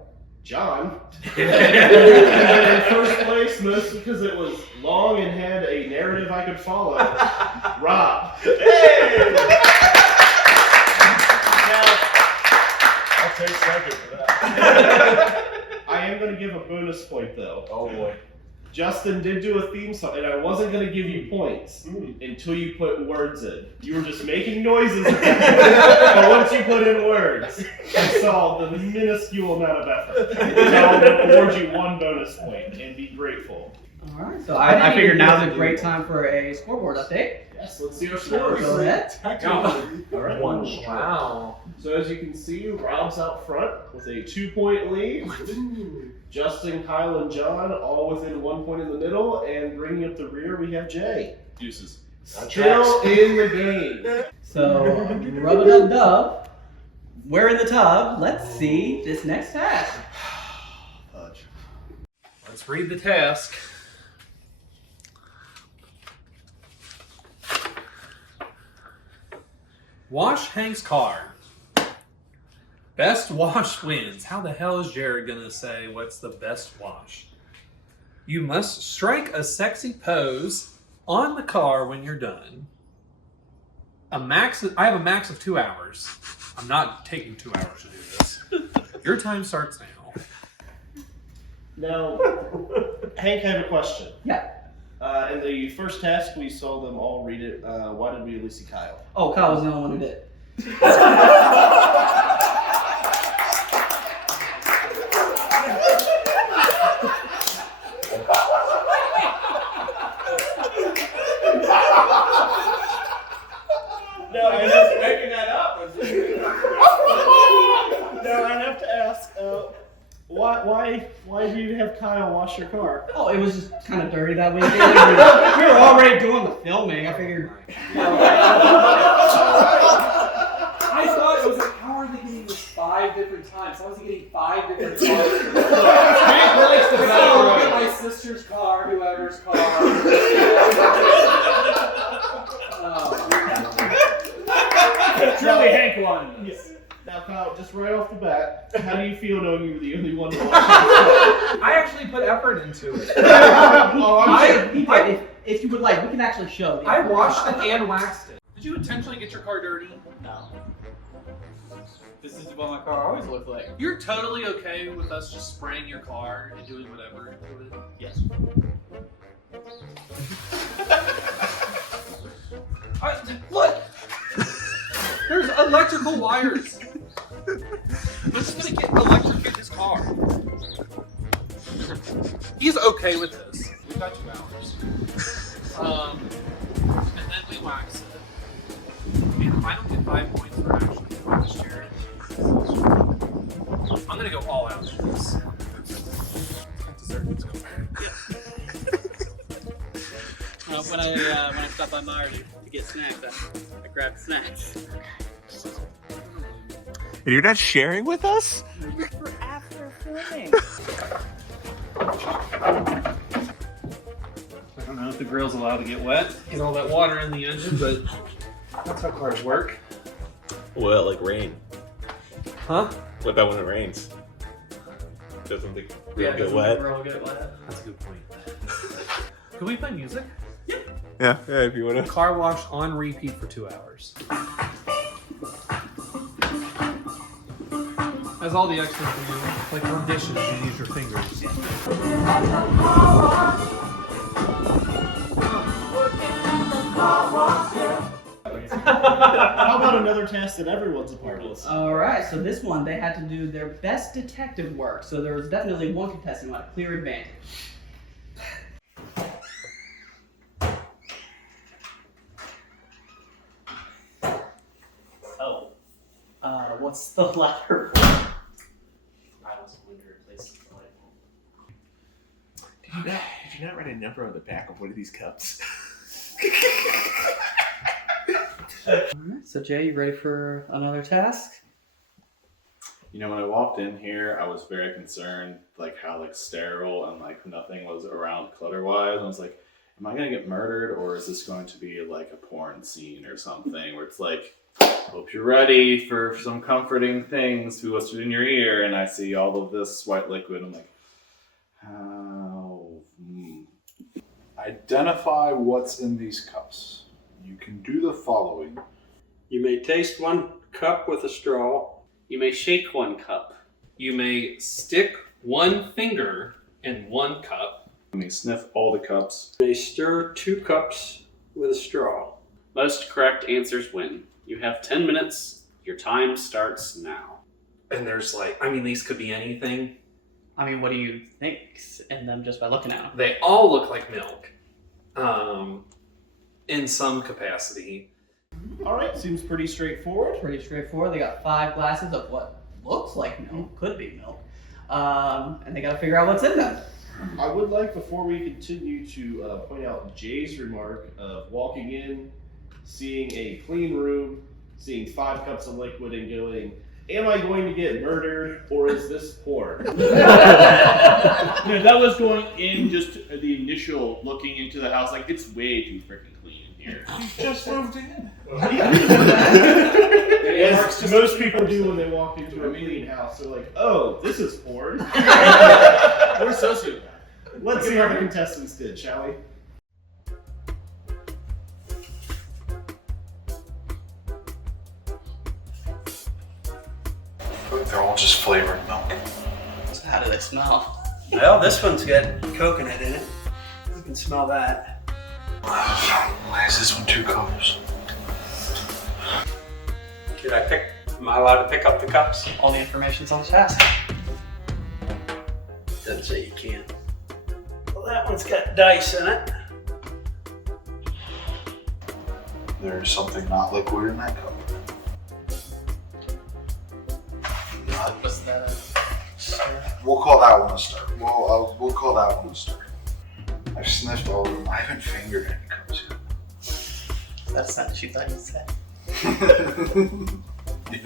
John. And then in first place, mostly because it was long and had a narrative I could follow, Rob. Hey! I'll take second for that. I am going to give a bonus point though. Oh boy. Justin did do a theme song, and I wasn't going to give you points until you put words in. You were just making noises, but once you put in words, I saw the minuscule amount of effort. So I'll award you one bonus point, and be grateful. All right. So I figured now's a great time for a scoreboard update. Yes, let's see our scores. Go ahead. All right. Wow. So as you can see, Rob's out front with a 2-point lead. Justin, Kyle, and John all within 1 point in the middle, and bringing up the rear, we have Jay. Deuces. Still in the game. So rub-a-dub-dub. We're in the tub. Let's see this next task. Let's read the task. Wash Hank's car. Best wash wins. How the hell is Jared gonna say what's the best wash? You must strike a sexy pose on the car when you're done. I have a max of 2 hours. I'm not taking 2 hours to do this. Your time starts now. Now, Hank, I have a question. Yeah. In the first task, we saw them all read it. Why did we only see Kyle? Oh, Kyle was the only one who did. No, I was making that up. No, I have to ask. Why do you have Kyle wash your car? Oh, it was just kind of dirty that weekend. We were already doing the filming. I figured. I thought it was like, how are they getting this 5 different times? How is he getting 5 different cars? Look at my sister's car, whoever's car. Truly Hank won. Yes. Now, Kyle, just right off the bat, how do you feel knowing you were the only one to watch this? I actually put effort into it. If you would like, we can actually show. I washed it and waxed it. Did you intentionally get your car dirty? No. This is what my car always looks like. You're totally okay with us just spraying your car and doing whatever with it? Yes. Look! There's electrical wires. Let's gonna electrocute his car. He's okay with this. We got 2 hours. And then we wax it. And if I don't get 5 points for actually doing this, Jared, I'm gonna go all out with this. Dessert, let's go. When I stopped by Meyer to get snacks, I grabbed snacks. And you're not sharing with us? For after filming. I don't know if the grill's allowed to get wet, get all that water in the engine, but that's how cars work. Well, like rain. Huh? What about when it rains? Doesn't the grill get wet? That's a good point. Can we play music? Yeah, if you want to. Car wash on repeat for 2 hours. As all the extras can do, like on dishes, you use your fingers. How about another task that everyone's a part of? All right, so this one they had to do their best detective work. So there was definitely one contestant who had a clear advantage. Oh, what's the letter for? I was going to replace the light bulb. Did you not write a number on the back of one of these cups? Alright, so Jay, you ready for another task? You know, when I walked in here, I was very concerned, like how like sterile and like nothing was around clutter-wise. I was like, am I gonna get murdered, or is this going to be like a porn scene or something where it's like, hope you're ready for some comforting things to whisper in your ear, and I see all of this white liquid. I'm like, how? Identify what's in these cups. You can do the following. You may taste one cup with a straw. You may shake one cup. You may stick one finger in one cup. You may sniff all the cups. You may stir 2 cups with a straw. Most correct answers win. You have 10 minutes. Your time starts now. And there's like, I mean, these could be anything. I mean, what do you think in them just by looking at them? They all look like milk, in some capacity. All right, seems pretty straightforward. Pretty straightforward. They got 5 glasses of what looks like milk, could be milk, and they got to figure out what's in them. I would like, before we continue, to point out Jay's remark of walking in, seeing a clean room, seeing 5 cups of liquid, and going, am I going to get murdered, or is this porn? No, that was going in just the initial looking into the house. Like, it's way too freaking clean in here. You just moved in. As most people do when they walk into a clean house, they're like, oh, this is porn. We're sociopaths. Let's see how the contestants did, shall we? They're all just flavored milk. So how do they smell? Well, this one's got coconut in it. You can smell that. Why is this one 2 cups? Am I allowed to pick up the cups? All the information's on the task. Doesn't say you can. Well, that one's got dice in it. There's something not liquid in that cup. What's that? We'll call that one a stir. We'll call that one a stir. I've sniffed all of them. I haven't fingered any cups That's not what you thought you said.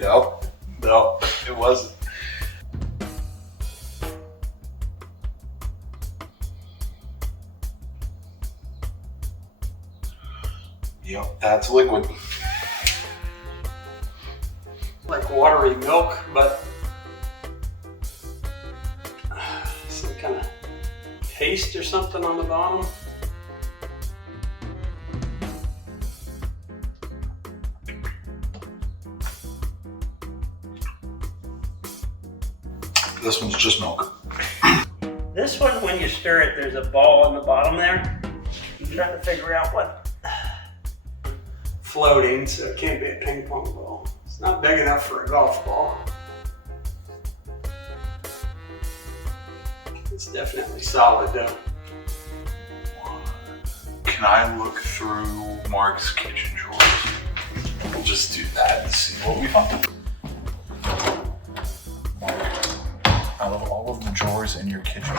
yet. No, it wasn't. Yep, that's liquid. Like watery milk, but some kind of paste or something on the bottom. This one's just milk. This one, when you stir it, there's a ball on the bottom there. I'm trying to figure out what floating, so it can't be a ping pong ball. It's not big enough for a golf ball. It's definitely solid though. Can I look through Mark's kitchen drawers? We'll just do that and see what we find. Out of all of the drawers in your kitchen,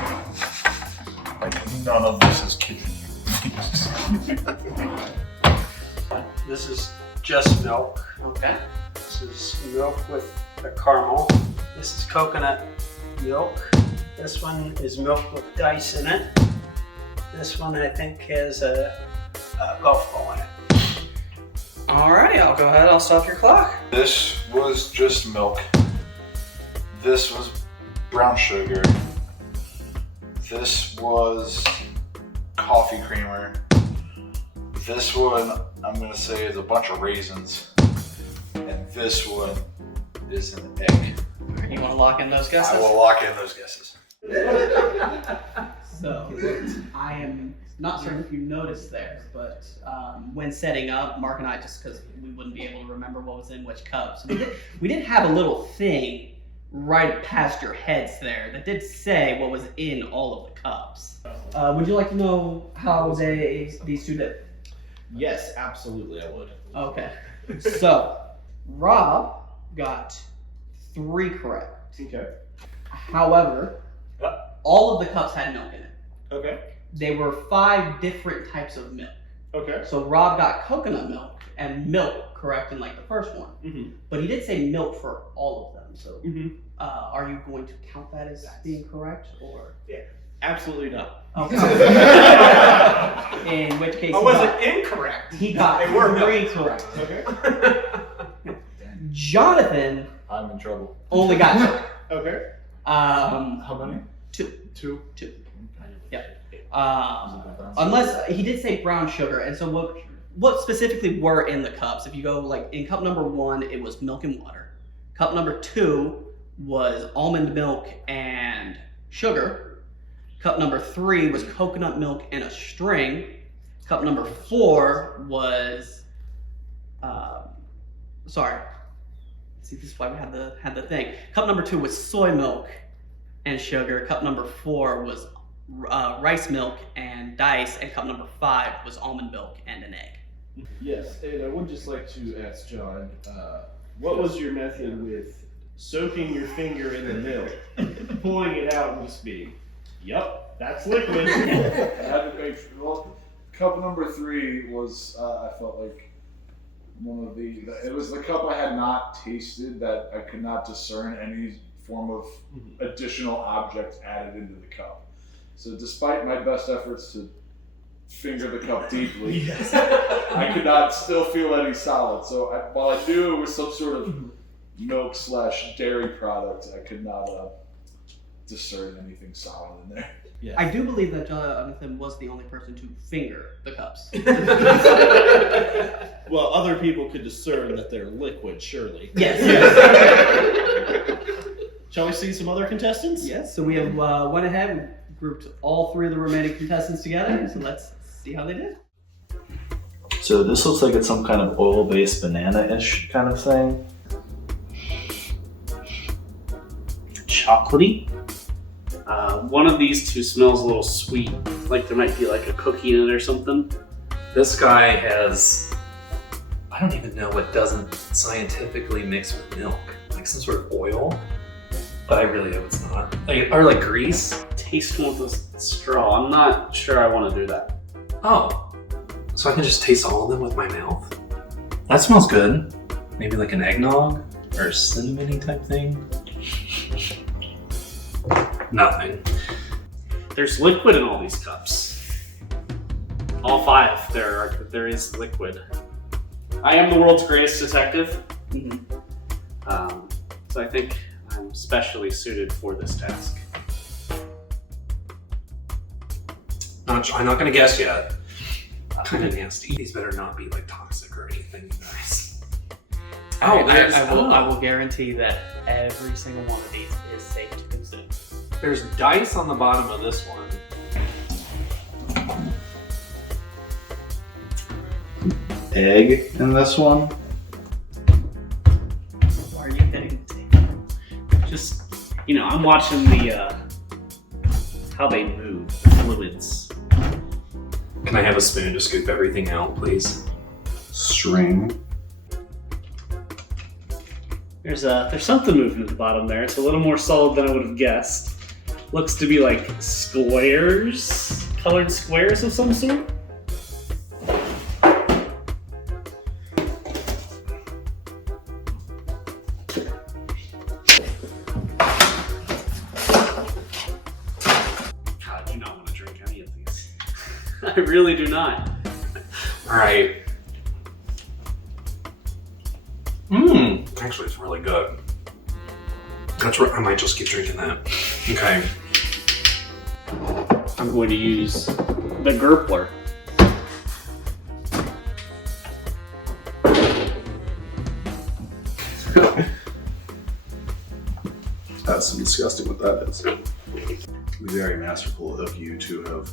like none of this is kitchen use. This is just milk. Okay. This is milk with a caramel. This is coconut milk. This one is milk with dice in it. This one I think has a golf ball in it. Alrighty, I'll go ahead. I'll stop your clock. This was just milk. This was brown sugar. This was coffee creamer. This one, I'm gonna say, is a bunch of raisins. And this one is an egg. You want to lock in those guesses? I will lock in those guesses. So, I am not certain if you noticed there, but when setting up, Mark and I, just because we wouldn't be able to remember what was in which cups, we did have a little thing right past your heads there that did say what was in all of the cups. Would you like to know how these two did? Yes, absolutely, I would. Okay. So, Rob got 3 correct. Okay. However, all of the cups had milk in it. Okay. They were 5 different types of milk. Okay. So Rob got coconut milk and milk correct in like the first one. Mm-hmm. But he did say milk for all of them. So Mm-hmm. are you going to count that as being correct, or? Absolutely not. Okay. In which case, I wasn't incorrect. he got They were 3 correct. Okay. Jonathan I'm in trouble. only got 2. Okay. How many? 2. 2. Yeah. Unless he did say brown sugar, and so what specifically were in the cups? If you go like in cup number 1, it was milk and water. Cup number 2 was almond milk and sugar. Cup number 3 was coconut milk and a string. Cup number 4 was sorry. See, this is why we had the thing. Cup number 2 was soy milk and sugar. Cup number 4 was rice milk and dice, and cup number 5 was almond milk and an egg. Yes, and I would just like to ask John, what was your method with soaking your finger in the milk, pulling it out and just being, yep, that's liquid. I had to make cup number 3 was I felt like one of it was the cup I had not tasted, that I could not discern any form of additional object added into the cup. So despite my best efforts to finger the cup deeply, I could not still feel any solid. So while I knew it was some sort of milk/dairy product, I could not discern anything solid in there. Yeah. I do believe that Jonathan was the only person to finger the cups. Well, other people could discern that they're liquid, surely. Yes. Shall we see some other contestants? Yes. So we have went ahead, we grouped all 3 of the remaining contestants together. So let's see how they did. So this looks like it's some kind of oil-based banana-ish kind of thing. Chocolatey. One of these 2 smells a little sweet, like there might be like a cookie in it or something. This guy has, I don't even know what doesn't scientifically mix with milk. Like some sort of oil, but I really hope it's not. Or like grease. Taste one with a straw. I'm not sure I want to do that. Oh, so I can just taste all of them with my mouth? That smells good. Maybe like an eggnog or a cinnamony type thing. Nothing. There's liquid in all these cups. All 5. There is liquid. I am the world's greatest detective. So I think I'm specially suited for this task. I'm not gonna guess yet. Kind of nasty. These better not be like toxic or anything, you guys. Oh, I will guarantee that every single one of these is safe to consume. There's dice on the bottom of this one. Egg in this one. Why are you hitting the table? Just, I'm watching the how they move, the fluids. Can I have a spoon to scoop everything out, please? String. There's something moving at the bottom there. It's a little more solid than I would have guessed. Looks to be like squares, colored squares of some sort. I do not want to drink any of these. I really do not. All right. Actually, it's really good. That's right. I might just keep drinking that. Okay. I'm going to use the Gerpler. That's disgusting what that is. It'd be very masterful of you to have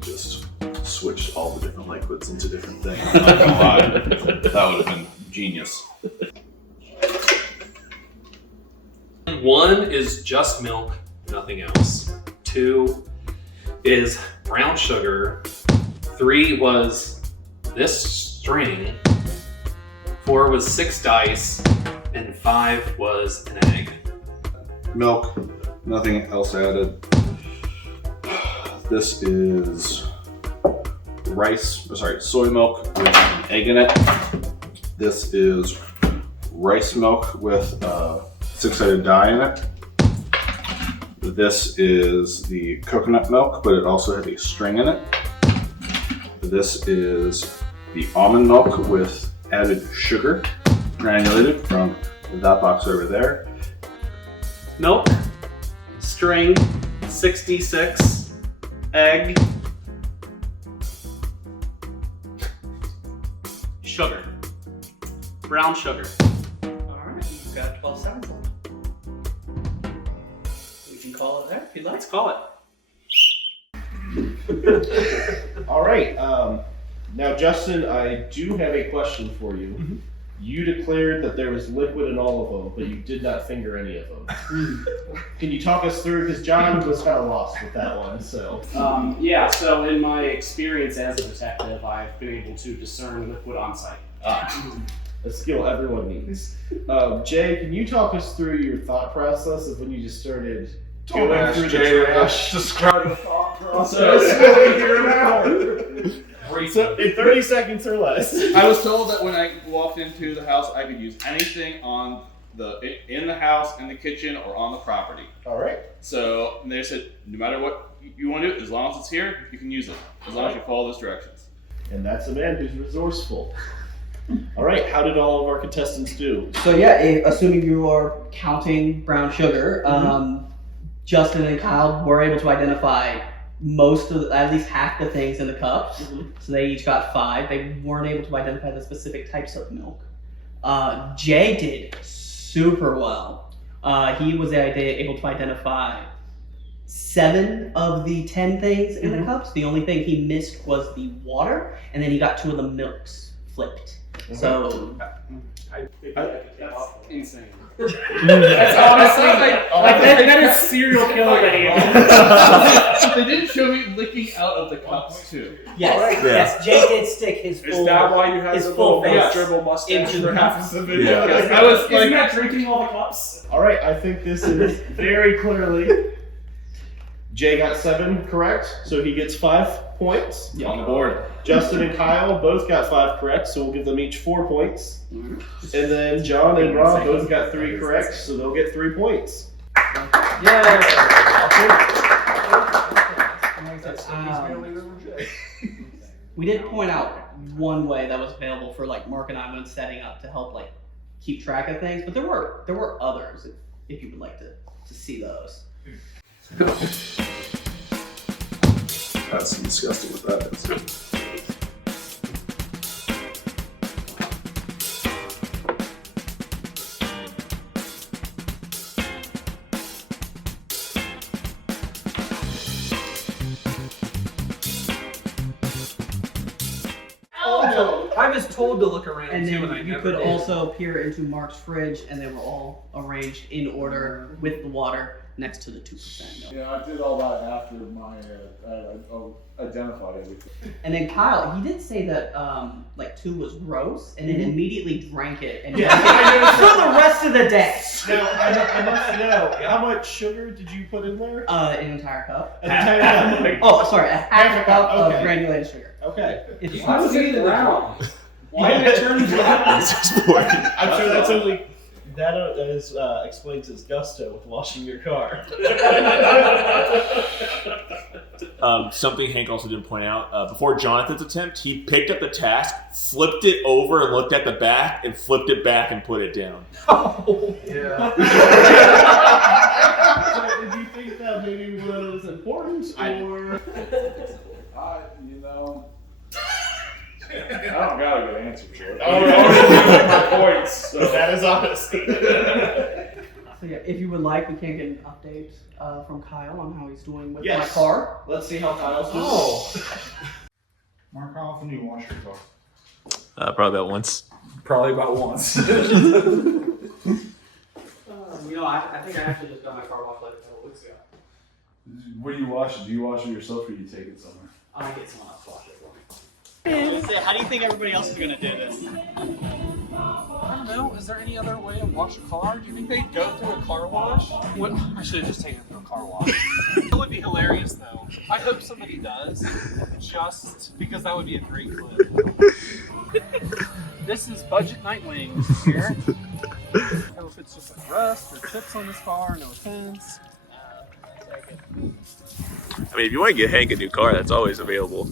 just switched all the different liquids into different things. I'm not gonna lie, that would have been genius. 1 is just milk, nothing else. 2 is brown sugar. 3 was this string. 4 was 6 dice. And 5 was an egg. Milk, nothing else added. This is soy milk with an egg in it. This is rice milk with a 6-sided die in it. This is the coconut milk, but it also has a string in it. This is the almond milk with added sugar, granulated from that box over there. Milk, string, 66, egg, sugar, brown sugar. Alright, you've got 12 seconds left. We can call it there if you'd like. Let's call it. All right. Now, Justin, I do have a question for you. Mm-hmm. You declared that there was liquid in all of them, but you did not finger any of them. Can you talk us through? Because John was kind of lost with that one. So. Yeah, so in my experience as a detective, I've been able to discern liquid on site. A skill everyone needs. Jay, can you talk us through your thought process of when you just started going through the trash? Describe the thought process. So, in 30 seconds or less. I was told that when I walked into the house, I could use anything in the house, in the kitchen, or on the property. All right. So they said, no matter what you want to do, as long as it's here, you can use it. As long as you follow those directions. And that's a man who's resourceful. All right. How did all of our contestants do? So yeah, assuming you are counting brown sugar, Justin and Kyle were able to identify most of at least half the things in the cups. So they each got 5. They weren't able to identify the specific types of milk. Jay did super well. He was able to identify 7 of the 10 things in the cups. The only thing he missed was the water, and then he got 2 of the milks flipped. So That's insane. That's honestly that is serial killer behavior. They didn't show me licking out of the cups too. yes, Yes, Jay did stick his full. Is that why you had his the full little face dribble mustache into for the half cups? of the video? Yeah. I was Isn't like, that drinking all the cups? All right. I think this is very clearly. Jay got 7 correct, so he gets 5 points. on the board. Justin and Kyle both got 5 correct, so we'll give them each 4 points. And then John and Rob both got 3 correct, so they'll get 3 points. We did point out one way that was available for like Mark and I when setting up to help like keep track of things, but there were others if you would like to see those. That's disgusting what that is. I was told to look around And too, and I then you never could did. also peer into Mark's fridge, and they were all arranged in order with the water next to the 2% milk. Yeah, I did all that after my I identified everything. And then Kyle, he did say that like 2 was gross, and then immediately drank it and Yeah. drank it for the rest of the day. Now, I must know, how much sugar did you put in there? An entire cup. An entire cup. Oh, sorry, a half a cup Okay. of granulated sugar. Okay. It's Why was it brown? Why did it turn brown? I'm sure that's only that is explains his gusto with washing your car. Something Hank also didn't point out, before Jonathan's attempt, he picked up the task, flipped it over and looked at the back, and flipped it back and put it down. Yeah. Did you think that maybe was important, or? You know, I don't got a good answer for it. My points. So that is honesty. So yeah, if you would like, we can get an update from Kyle on how he's doing with my car. Let's see how Kyle's doing. Mark, how often do you wash your car? Probably about once. Probably about once. I think I actually just got my car washed like a couple weeks ago. Where do you wash it? Do you wash it yourself or do you take it somewhere? I might get someone else to wash it for me. How do you think everybody else is gonna do this? I don't know. Is there any other way to wash a car? Do you think they go through a car wash? What? I should have just taken it through a car wash. It would be hilarious, though. I hope somebody does, just because that would be a great clip. This is budget Nightwing here. I don't know if it's just like rust or chips on this car, no offense. I mean, if you want to get Hank a new car, that's always available.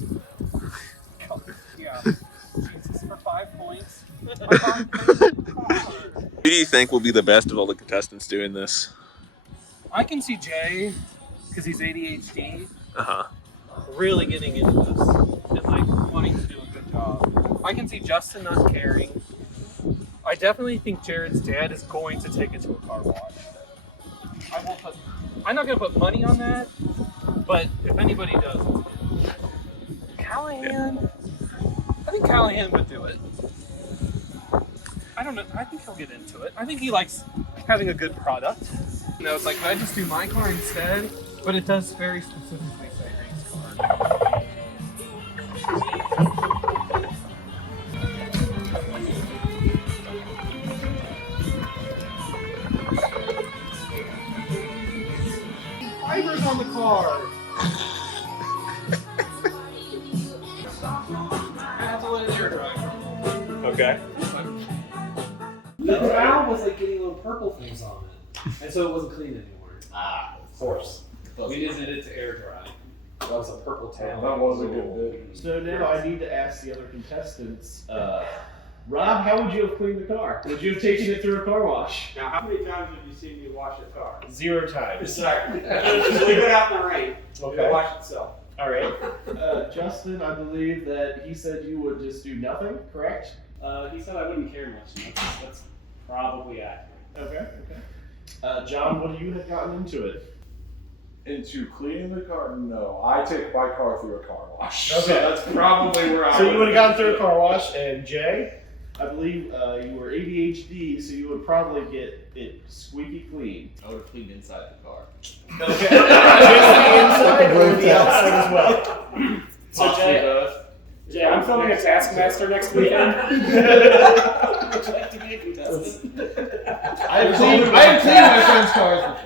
Yeah. This is for 5 points. My car. Who do you think will be the best of all the contestants doing this? I can see Jay, because he's ADHD, Uh-huh. really getting into this and like wanting to do a good job. I can see Justin not caring. I definitely think Jared's dad is going to take it to a car wash. I'm not going to put money on that, but if anybody does, it's him. Callahan, I think Callahan would do it. I don't know, I think he'll get into it. I think he likes having a good product. You know, it's like, I just do my car instead, but it does very specifically say race car. Fibers on the car. That's what it's your driver. Okay. The valve was like getting little purple things on it, and so it wasn't clean anymore. Ah, of course. We needed it to air dry. That was a purple tail. That was a good bit. So now I need to ask the other contestants. Rob, how would you have cleaned the car? Would you have taken it through a car wash? Now, how many times have you seen me wash a car? 0 times. Exactly. Just leave it out in the rain. Okay. It'll wash itself. All right. Justin, I believe that he said you would just do nothing, correct? He said I wouldn't care much. And that's probably accurate. Okay. Okay. John, what do you have gotten into it? Into cleaning the car? No, I take my car through a car wash. Okay. So that's probably where I So you would have gone through a car wash, and Jay, I believe you were ADHD, so you would probably get it squeaky clean. I would have cleaned inside the car. Okay. Just the inside or the outside as well? So Possibly Jay, both. yeah, I'm filming a Taskmaster next weekend. Would you like to be a contestant? I have cleaned my friend's cars before.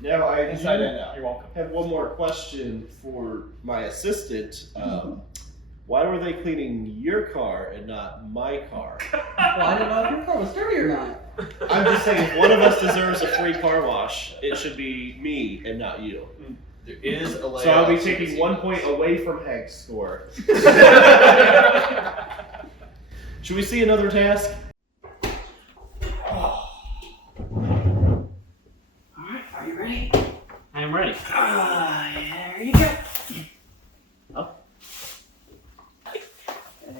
Now I Inside and out. You're welcome. Have one more question for my assistant. Why were they cleaning your car and not my car? Well, I don't know if your car was dirty or not. I'm just saying, if one of us deserves a free car wash, it should be me and not you. There is a layout. So I'll be taking 1 point away from Hank's score. Should we see another task? Alright, are you ready? I am ready. There you go.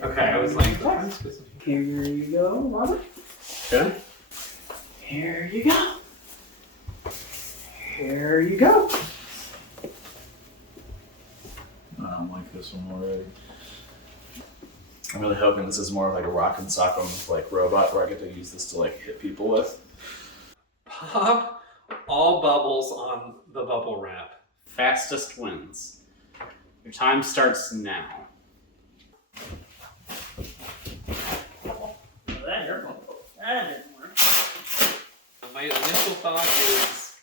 Okay, I was like, Here you go, Robert. okay. Here you go. Here you go. I don't like this one already. I'm really hoping this is more of like a rock and sock 'em like robot where I get to use this to like hit people with. Pop all bubbles on the bubble wrap. Fastest wins. Your time starts now. That didn't work. My initial thought is,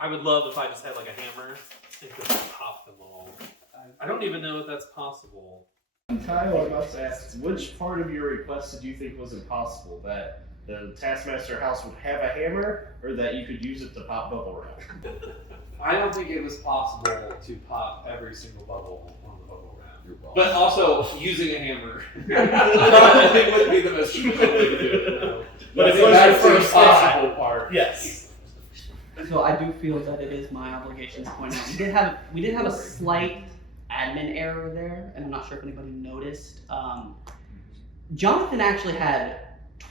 I would love if I just had like a hammer and could pop them all. I don't even know if that's possible. Kyle, I must ask, which part of your request did you think was impossible? That the Taskmaster house would have a hammer, or that you could use it to pop bubble wrap? I don't think it was possible to pop every single bubble on the bubble wrap. You're wrong. But also using a hammer. I think would be the most difficult way to do it. No. But if it I was think your that's the first thought- possible part. Yes. So I do feel that it is my obligation to point out we did have a slight admin error there, and I'm not sure if anybody noticed. Jonathan actually had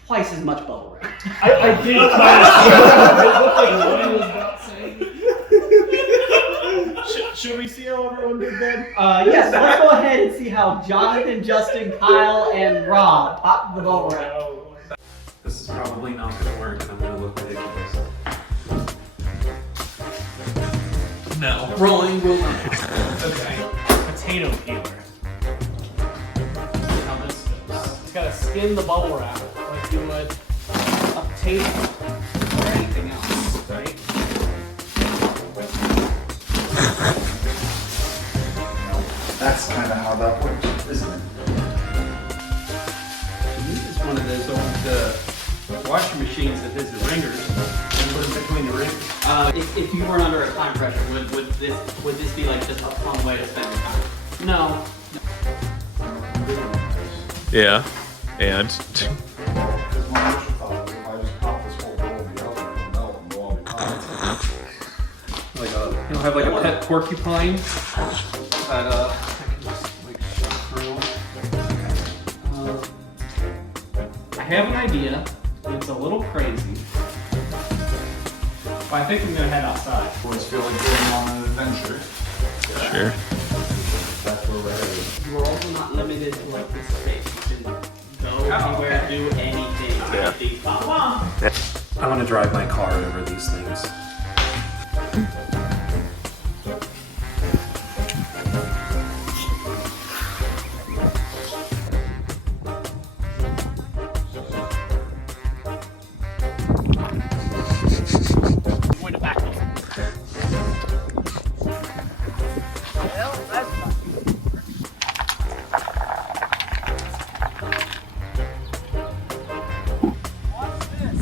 twice as much bubble wrap. I did kind of see it looked like Ryan was about saying. Should we see how everyone did then? Yes, let's go ahead and see how Jonathan, Justin, Kyle, and Rob popped the bubble wrap. This is probably not going to work. I'm going to look ridiculous. No. Rolling will not. Okay. Potato peeler. How this goes. You gotta skin the bubble wrap like you would a potato or anything else, right? That's kind of how that works, isn't it? one of those old washing machines that has the ringers and put them between the ringers. If you weren't under a time pressure, would this be like just a fun way to spend your time? No. Yeah. And Like you'll have like a pet porcupine that I can just like shove through. I have an idea. It's a little crazy, but I think I'm gonna head outside. Boys feel like going on an adventure. sure. That's where we're headed. You are also not limited to like this space. You can go anywhere, do anything. Yeah. These bottles. I want to drive my car over these things. Going to back up. Well, that's fun. What's this?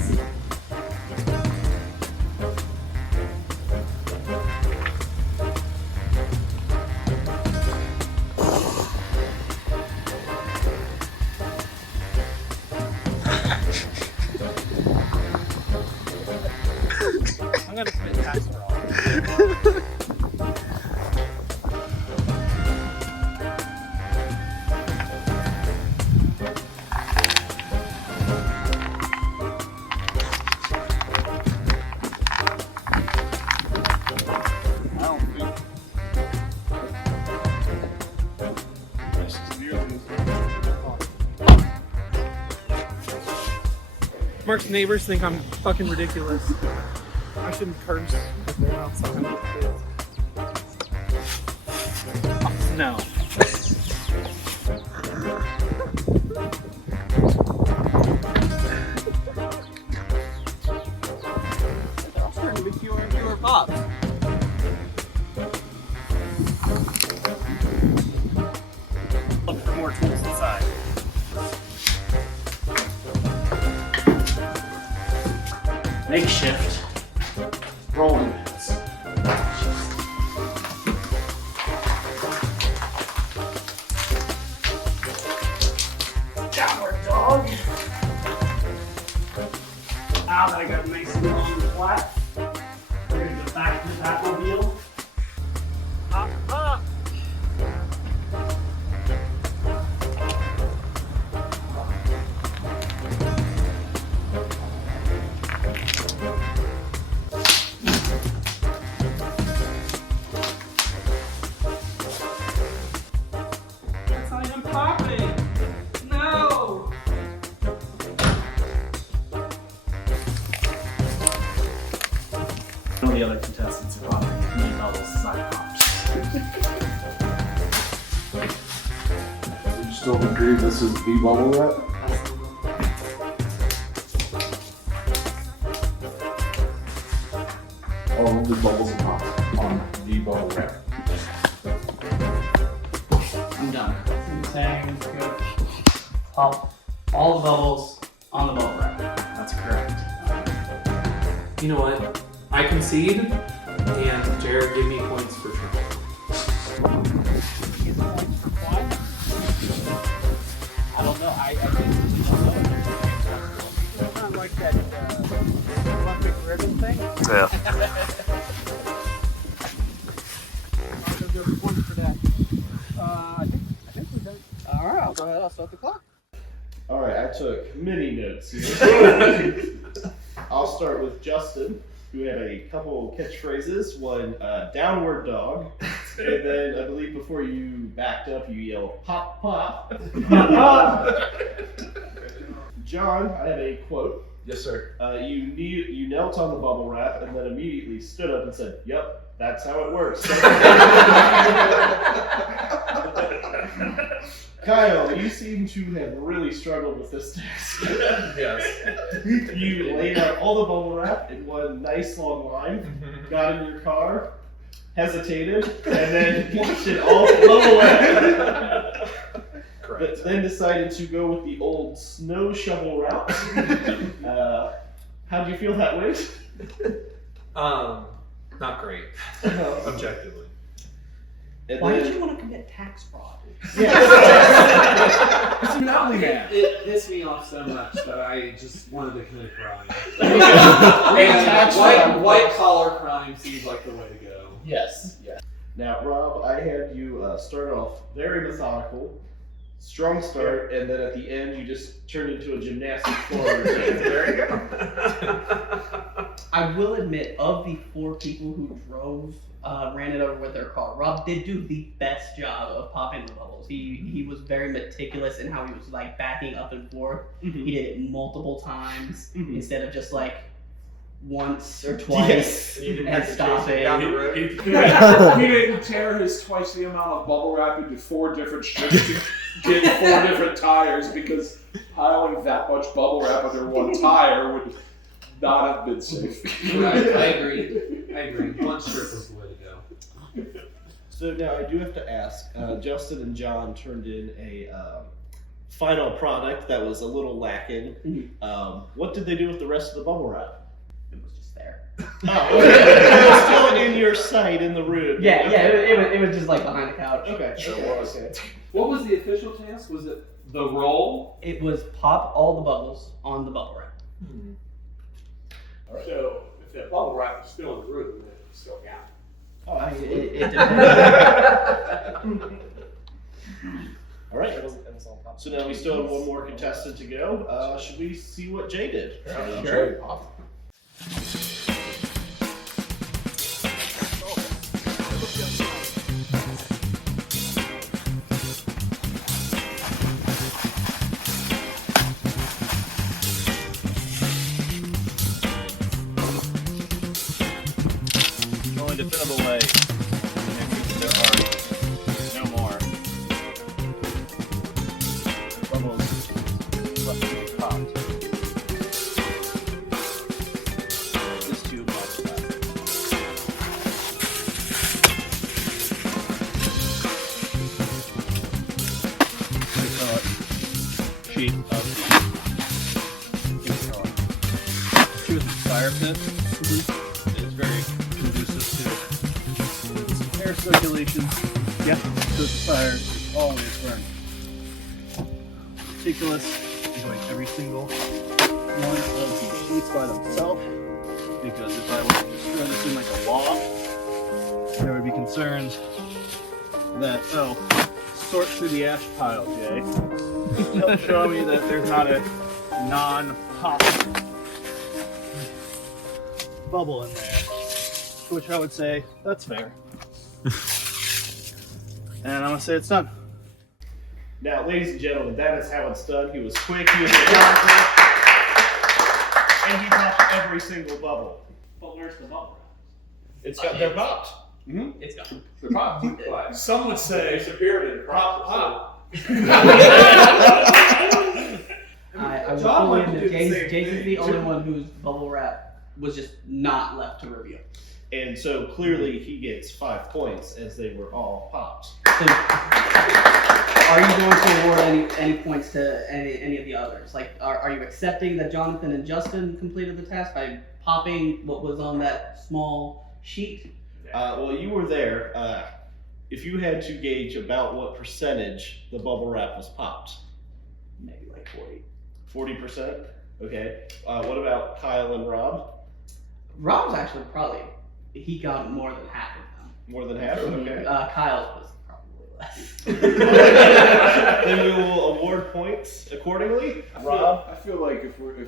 I'm gonna spit casserole. I don't think this is nearly Mark's neighbors think I'm fucking ridiculous. I shouldn't curse if they're outside with kids. No. I'm starting to be fewer and fewer pops. Look for more tools inside. Makeshift rolling mats. Downward dog. Now that I got nice and long and flat, we're gonna go back to the Batmobile. Up, up. That's not even popping. No. One of the other contestants are popping knee bubbles as I popped. You still agree this is the bubble wrap? All of the bubbles and pops on the bubble wrap. I'm done. I'm saying it's good. Pop all the bubbles on the bubble wrap. That's correct. You know what? I concede, and Jared, give me points for sure. I don't know. I think we don't know. It's kind of like that Olympic ribbon thing. Yeah. I'll give you points for that. I think we're done. All right, I'll go ahead. I'll start the clock. All right, I took many notes here. I'll start with Justin, who had a couple catchphrases. One, downward dog. And then I believe before you backed up, you yelled, pop, pop. John, I have a quote. Yes, sir. You knelt on the bubble wrap and then immediately stood up and said, "Yep, that's how it works." Kyle, you seem to have really struggled with this task. Yes. You laid out all the bubble wrap in one nice long line, got in your car, hesitated, and then watched it all bubble wrap. but then decided to go with the old snow shovel route. How do you feel that went? Not great, objectively. And Why then- did you want to commit tax fraud? It's a monopoly man. It pissed me off so much that I just wanted to commit a crime. Tax fraud. And white collar crime seems like the way to go. Yes. Now, Rob, I had you start off very methodical, strong start, and then at the end you just turned into a gymnastic floor routine. There you go. I will admit, of the 4 people who drove, ran it over with their car, Rob did do the best job of popping the bubbles. He was very meticulous in how he was like backing up and forth. He did it multiple times instead of just like once or twice and stopping. He didn't tear his twice the amount of bubble wrap into 4 different strips to get 4 different tires because piling that much bubble wrap under one tire would not have been safe. Right, I agree. One strip was the way to go. So now I do have to ask, Justin and John turned in a final product that was a little lacking. What did they do with the rest of the bubble wrap? It was just there. Oh, it was still in your sight in the room. It was just like behind the couch. Okay. Okay. What was the official task? Was it the roll? It was pop all the bubbles on the bubble wrap. So if that bubble wrap was still in the room, then it would still count. It depends. All right. So now we still have one more contestant to go. Should we see what Jay did? Sure. Going to fit them away. There are no more bubbles left to be popped. This tube must left. Sheet of truth fire pit. It's very conducive to air circulation. Yep, so the fire is always burning. Meticulous, doing every single one of the sheets by themselves, because if I were to just throw this in like a log, there would be concerns that, oh, sort through the ash pile, Jay. Help show me that there's not a non-pop bubble in there. To which I would say, that's fair. And I'm gonna say it's done. Now, ladies and gentlemen, that is how it's done. He was quick, he was methodical, and he popped every single bubble. But where's the bubble wrap? It's got they're popped. It's gone. The pop. Some would say disappeared in the process. I would John fully wanted to admit do the same Jason's thing. the only one whose bubble wrap was just not left to reveal. And so clearly he gets 5 points as they were all popped. So, are you going to award any points to any of the others? Like, are you accepting that Jonathan and Justin completed the task by popping what was on that small sheet? Well, you were there. If you had to gauge about what percentage the bubble wrap was popped? Maybe like 40%? Okay. What about Kyle and Rob? Rob was actually probably, he got more than half of them. More than half? Okay. Kyle's was probably less. Then we will award points accordingly. Rob, I feel like if we're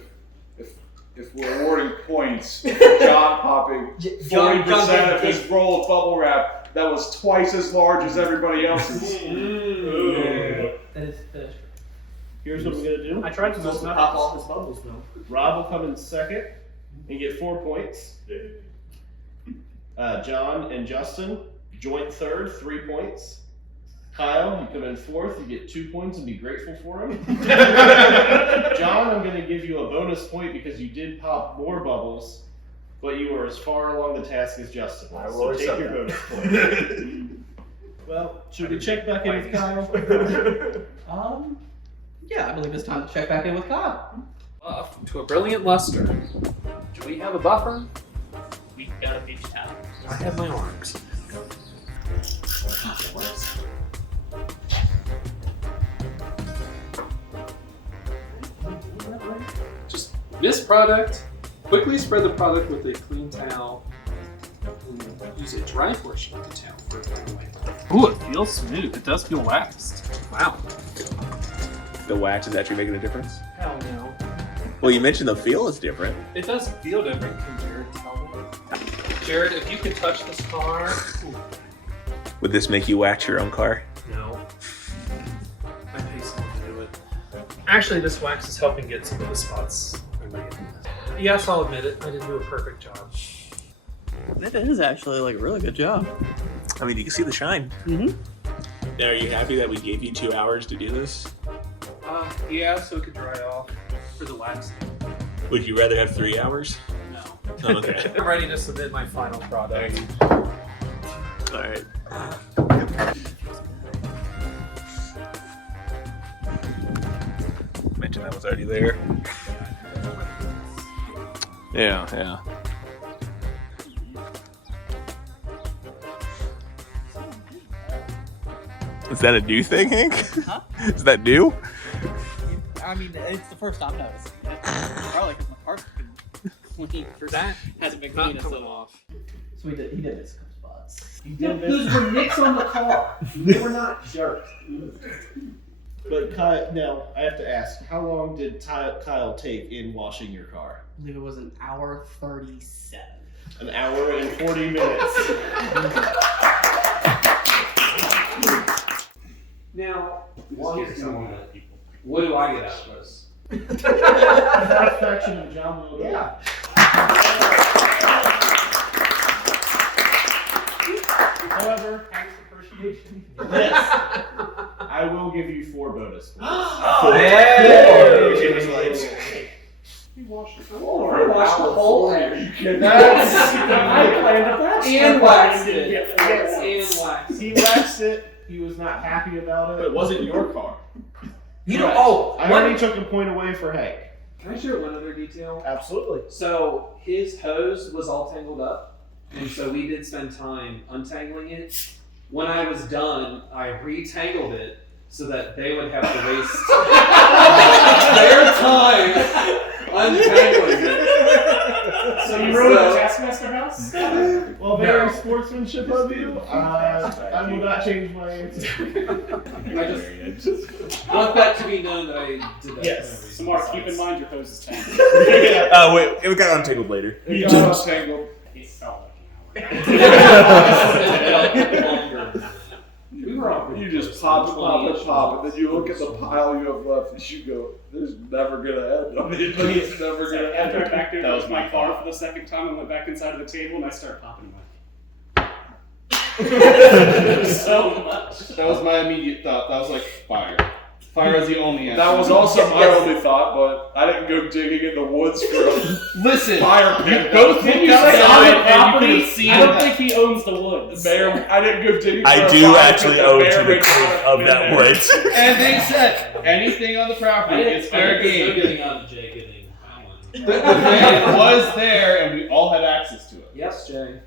awarding points for John popping 40% of his roll of bubble wrap, that was twice as large as everybody else's. That is true. Here's what we're gonna do. I tried to Supposed to pop all his bubbles though. Rob will come in second and get 4 points. John and Justin, joint third, 3 points. Kyle, you come in fourth, you get 2 points and be grateful for him. John, I'm going to give you a bonus point because you did pop more bubbles, but you were as far along the task as Justin was. So take your bonus point. Well, should we check back in with Kyle? Yeah, I believe it's time to check back in with Kyle. To a brilliant luster. Do we have a buffer? We got a beach towel. I have my arms. Just this product. Quickly spread the product with a clean towel. Use a dry portion of the towel for a away. Ooh, it feels smooth. It does feel waxed. Wow. The wax is actually making a difference? Hell no. Well, you mentioned the feel is different. It does feel different. Can Jared tell me? Jared, if you could touch this car. Would this make you wax your own car? No. I pay someone to do it. Actually, this wax is helping get some of the spots. Yes, I'll admit it. I didn't do a perfect job. That is actually like a really good job. I mean, you can see the shine. Mm-hmm. Now, are you happy that we gave you 2 hours to do this? Yeah, so it could dry off for the wax. Would you rather have 3 hours? No. Oh, okay. I'm ready to submit my final product. All right. Mentioned that was already there. Yeah. Is that a new thing, Hank? Huh? Is that new? I mean, it's the first time noticing it. Probably because my car's been clean. That hasn't been not clean in coming so long. off. So he did miss some spots. He did miss. Those were nicks on the car. They were not jerks. But Kyle, now I have to ask, how long did Kyle take in washing your car? I believe it was an hour 37. An hour and 40 minutes. Now, What do I get out of this? Satisfaction of job well done. Yeah. However, Thanks appreciation. yes, I will give you 4 bonus points. You washed the floor. I washed the whole thing. I planned it. That's And waxed it. Yes. And wax. He waxed it. He was not happy about it. But it wasn't your car. You know, I already took a point away for Hank. Can I share one other detail? Absolutely. So his hose was all tangled up, and so we did spend time untangling it. When I was done, I retangled it so that they would have to waste their time untangling it. So you rode the Taskmaster house? Well, very sportsmanship of you. I will not change my answer. I just want that to be known that I did that. Yes. So Mark, keep in mind your hose is tangled. Oh, wait, it got untangled later. It got untangled. It felt like an hour. We were all You just pop it, and then you look at the pile you have left, and you go, "There's never gonna end. I mean, it's never So gonna after I end." backed into That was my car for the second time, I went back inside of the table and I started popping my. So much. That was my immediate thought. That was like fire. Fire is the only answer. That was also my only thought, but I didn't go digging in the woods for a Listen, fire pit. you both When looked you say outside on the and you property, could have seen I don't that. think he owns the woods. Mayor, I didn't go digging for I a do fire actually pit. own Mayor to the made creek fun of me that there. woods. And they said anything on the property is fair game. Getting on to Jay getting The van was there, and we all had access to it. Yes, Jay.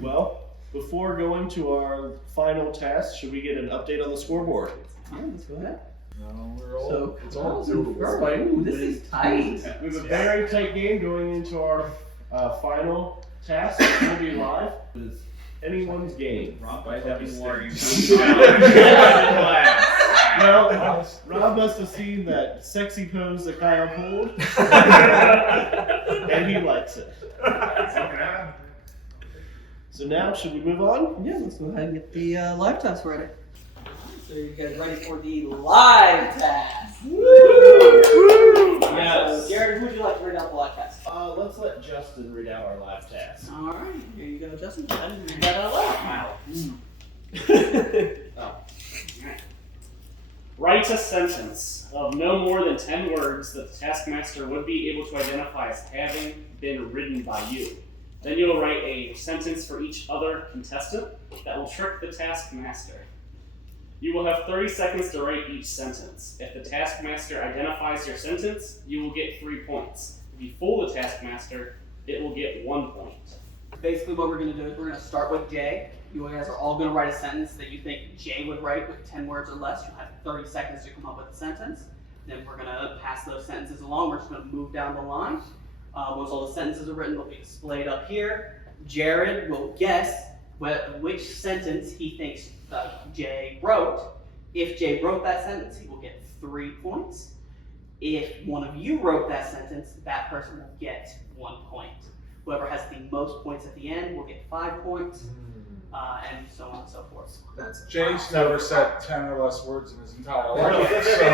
Well, before going to our final task, should we get an update on the scoreboard? Yeah, let's go ahead. No, we're all, So, it's all Kyle's in doable. first. Ooh, this is tight. It was a very tight game going into our final task, which will be live. It is anyone's game. By having one. Well, Rob must have seen that sexy pose that Kyle pulled, and he likes it. So now, should we move on? Yeah, let's go ahead and get the live task ready. So you guys ready for the live task? Yes. So, Jared, who would you like to read out the live task? Let's let Justin read out our live task. All right, here you go, Justin. I didn't read that out loud. Oh. Write a sentence of no more than 10 words that the Taskmaster would be able to identify as having been written by you. Then you'll write a sentence for each other contestant that will trick the Taskmaster. You will have 30 seconds to write each sentence. If the Taskmaster identifies your sentence, you will get 3 points. If you fool the Taskmaster, it will get 1 point. Basically what we're going to do is we're going to start with Jay. You guys are all going to write a sentence that you think Jay would write with 10 words or less. You'll have 30 seconds to come up with a sentence. Then we're going to pass those sentences along. We're just going to move down the line. Once all the sentences are written, they'll be displayed up here. Jared will guess which sentence he thinks Jay wrote. If Jay wrote that sentence, he will get 3 points. If one of you wrote that sentence, that person will get 1 point. Whoever has the most points at the end will get 5 points, and so on and so forth. Jay's never said 10 or less words in his entire Really? life. So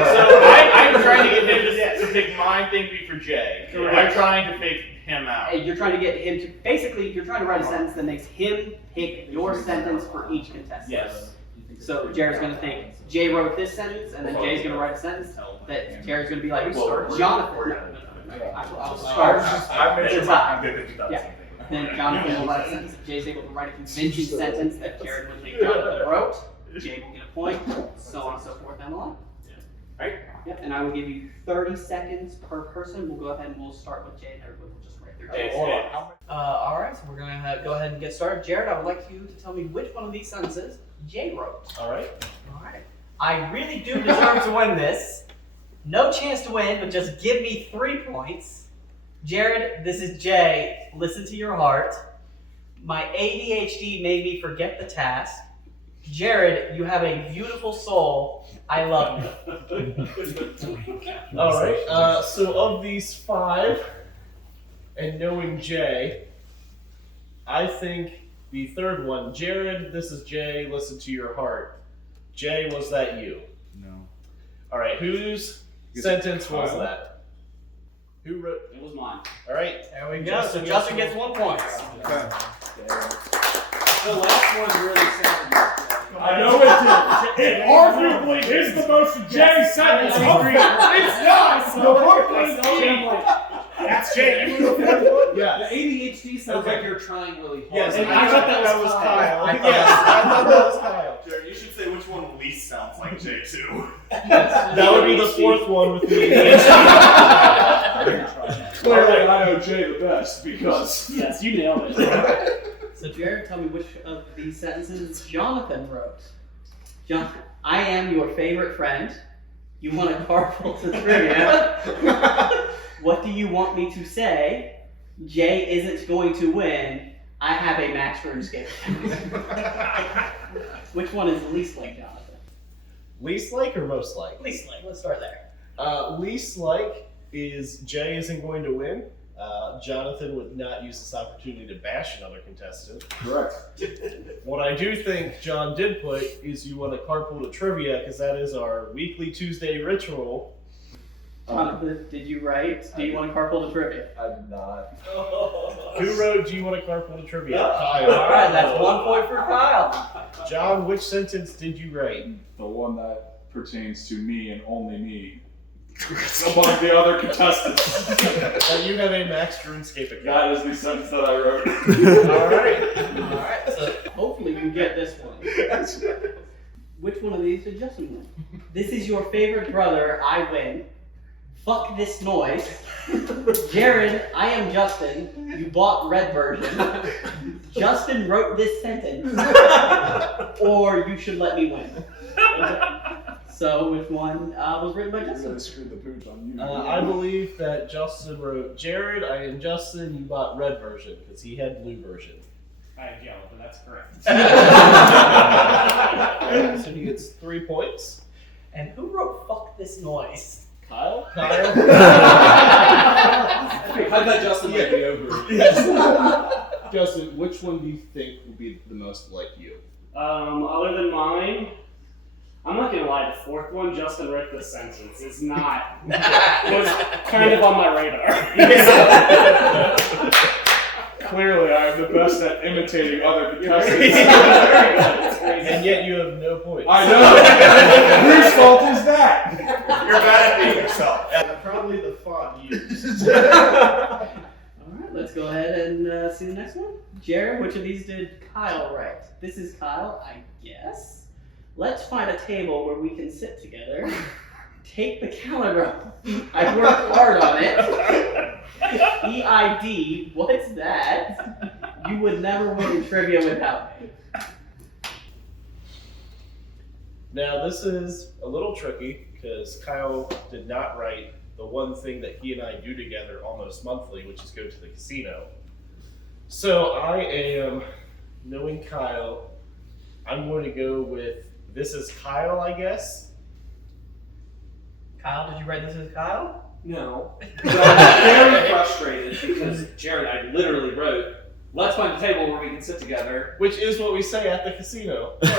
I'm trying to get him to pick my thing for Jay. I'm trying to pick him out. Hey, you're trying to get him to, basically, you're trying to write a sentence that makes him pick your sentence for each contestant. Yes. So Jared's going to think, Jay wrote this sentence, and then Jay's going to write a sentence that Jared's going to be like, Jonathan. I'll start. Yeah. Then Jonathan will write a sentence. If Jay's able to write a convincing sentence that Jared would think Jonathan wrote, Jay will get a point, so on and so forth down the line. Right? Yep, and I will give you 30 seconds per person. We'll go ahead and we'll start with Jay, and everybody will just write their J's. Alright, so we're going to go ahead and get started. Jared, I would like you to tell me which one of these sentences Jay wrote. Alright. Alright. I really do deserve to win this. No chance to win, but just give me 3 points. Jared, this is Jay. Listen to your heart. My ADHD made me forget the task. Jared, you have a beautiful soul. I love you. Alright, so of these 5, and knowing Jay, I think the third one, Jared, this is Jay, listen to your heart. Jay, was that you? No. Alright, whose sentence was that? Who wrote? It was mine. Alright. There we go. So Justin gets 1 point. Okay. The last one really sounded. I know it did. It arguably is the most Jay sentence. It's not. The fourth one is Jay. That's Jay. You were the fourth one? Yeah. The ADHD sounds like you're trying really hard. Yes, and I thought that was Kyle. Yes, I thought that was Kyle. Jared, you should say which one least sounds like Jay too. That would be the fourth one with me. Clearly, I know Jay the best because. Yes, you nailed it. So Jared, tell me which of these sentences Jonathan wrote. John, I am your favorite friend. You want a carpool to trivia. What do you want me to say? Jay isn't going to win. I have a max RuneScape. Which one is least like Jonathan? Least like or most like? Least like. Let's start there. Least like is Jay isn't going to win. Jonathan would not use this opportunity to bash another contestant. Correct. What I do think John did put is you want to carpool to trivia because that is our weekly Tuesday ritual. Jonathan, did you write? Do you want to carpool to trivia? I did not. Who wrote do you want to carpool to trivia? Kyle. Alright, that's 1 point for Kyle. John, which sentence did you write? The one that pertains to me and only me. Among the other contestants. And you have a max RuneScape account. That is the sentence that I wrote. Alright, so hopefully you get this one. Which one of these did Justin win? This is your favorite brother, I win. Fuck this noise. Jared, I am Justin. You bought red version. Justin wrote this sentence. Or you should let me win. So which one was written by Justin? I'm gonna screw the pooch on you. I believe that Justin wrote, Jared, I am Justin, you bought red version, because he had blue version. I am yellow, but that's correct. So he gets 3 points. And who wrote fuck this noise? Kyle? I bet Justin might be over. Justin, which one do you think will be the most like you? Other than mine, I'm not gonna lie, the fourth one, Justin wrote this sentence, is not, was kind of on my radar. Clearly, I am the best at imitating other contestants. And yet you have no points. I know! Whose fault is that? You're bad at being yourself. Probably the font used. Alright, let's go ahead and see the next one. Jared, which of these did Kyle write? This is Kyle, I guess. let's find a table where we can sit together. Take the calendar. I worked hard on it. EID, what's that? You would never win in trivia without me. Now, this is a little tricky because Kyle did not write the one thing that he and I do together almost monthly, which is go to the casino. So I am, knowing Kyle, I'm going to go with this is Kyle, I guess. Kyle, did you write this as Kyle? No. But I'm very frustrated because Jared, I literally wrote, let's find a table where we can sit together. Which is what we say at the casino. Yep.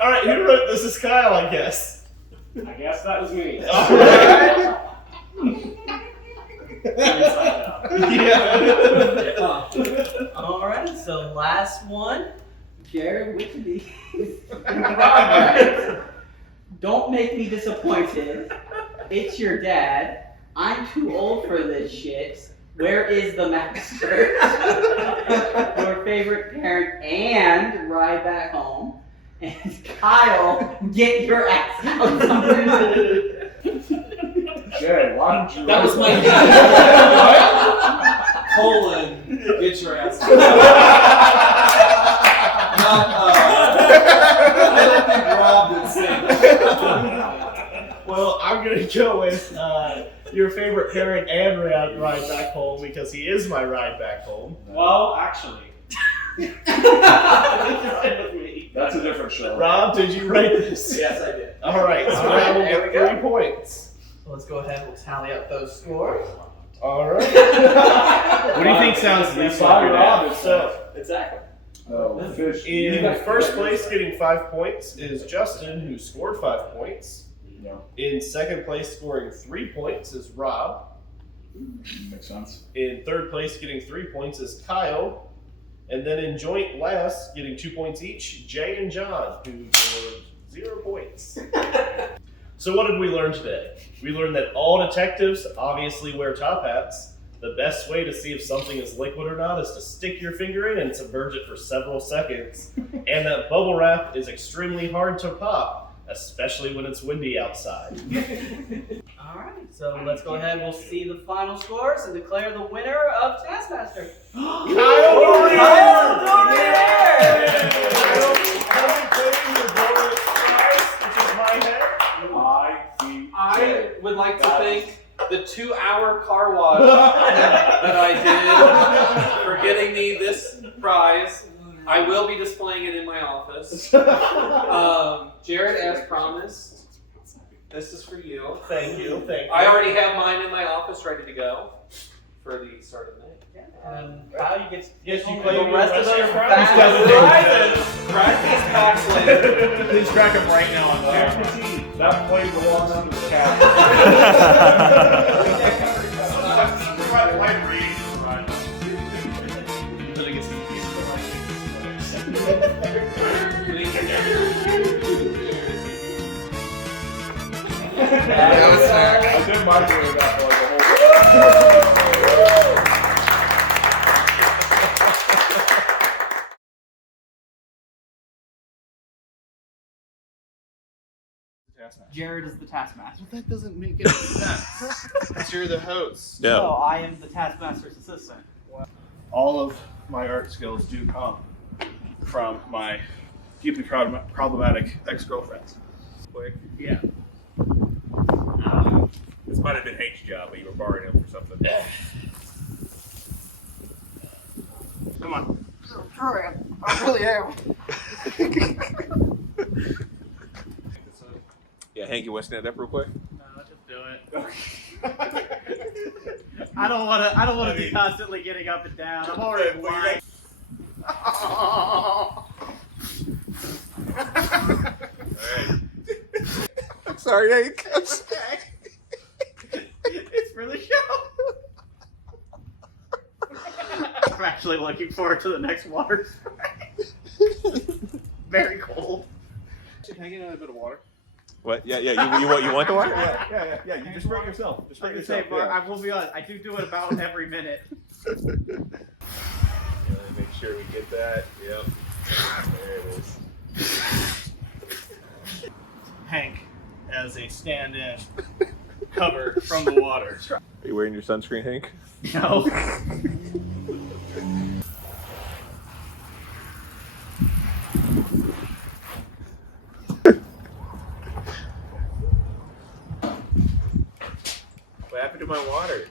All right, who wrote this is Kyle, I guess? I guess that was me. Alright, so last one. Jared Whitney. Robert. Don't make me disappointed. It's your dad. I'm too old for this shit. Where is the master? Your favorite parent and ride back home. And Kyle, get your ass out. Jay, why did you? That was my colon. Get your ass. I don't think Rob would say that. Well, I'm going to go with your favorite parent and ride back home because he is my ride back home. Well, actually. That's a different show. Rob, did you write this? Yes, I did. All right, so now we'll there we get go. 3 points. So let's go ahead, we'll tally up those scores. All right. What do you think sounds least like your dad? So, Exactly. Oh, fish. in first place, getting 5 points, is Justin, who scored 5 points. No. In second place, scoring 3 points, is Rob. Makes sense. In third place, getting 3 points, is Kyle. And then in joint last, getting 2 points each, Jay and John, who scored 0 points. So what did we learn today? We learned that all detectives obviously wear top hats. The best way to see if something is liquid or not is to stick your finger in and submerge it for several seconds. And that bubble wrap is extremely hard to pop, especially when it's windy outside. Alright, so let's go ahead, we'll see the final scores and declare the winner of Taskmaster. Kyle Kyle Dornier! I would like to thank the 2-hour car wash that I did for getting me this prize. I will be displaying it in my office. Jared, as promised, this is for you. Thank you. I already have mine in my office ready to go for the start of May. And Kyle, you get Yes, you the claim rest your of those prizes. prizes. Crack these packs later. Please crack them right now on camera. That played the one under the cap. I did microwave that for like the whole. Jared is the Taskmaster. That doesn't make any sense. Because you're the host. Yeah. So I am the Taskmaster's assistant. All of my art skills do come from my deeply problematic ex-girlfriends. Yeah. This might have been Hank's job, but you were borrowing him for something. Come on. I'm trying. I really am. Yeah, Hank, you want to stand up real quick? No, just do it. I don't want to be constantly getting up and down. I'm already blind. I'm sorry, Hank. I'm sorry. It's for the show. I'm actually looking forward to the next water spray. Very cold. Can I get a bit of water? What? Yeah. You want the water? Yeah. You just bring it yourself. Just bring it yourself. I will be honest, I do it about every minute. Yeah, make sure we get that. Yep. There it is. Hank as a stand-in cover from the water. Are you wearing your sunscreen, Hank? No. What happened to my water?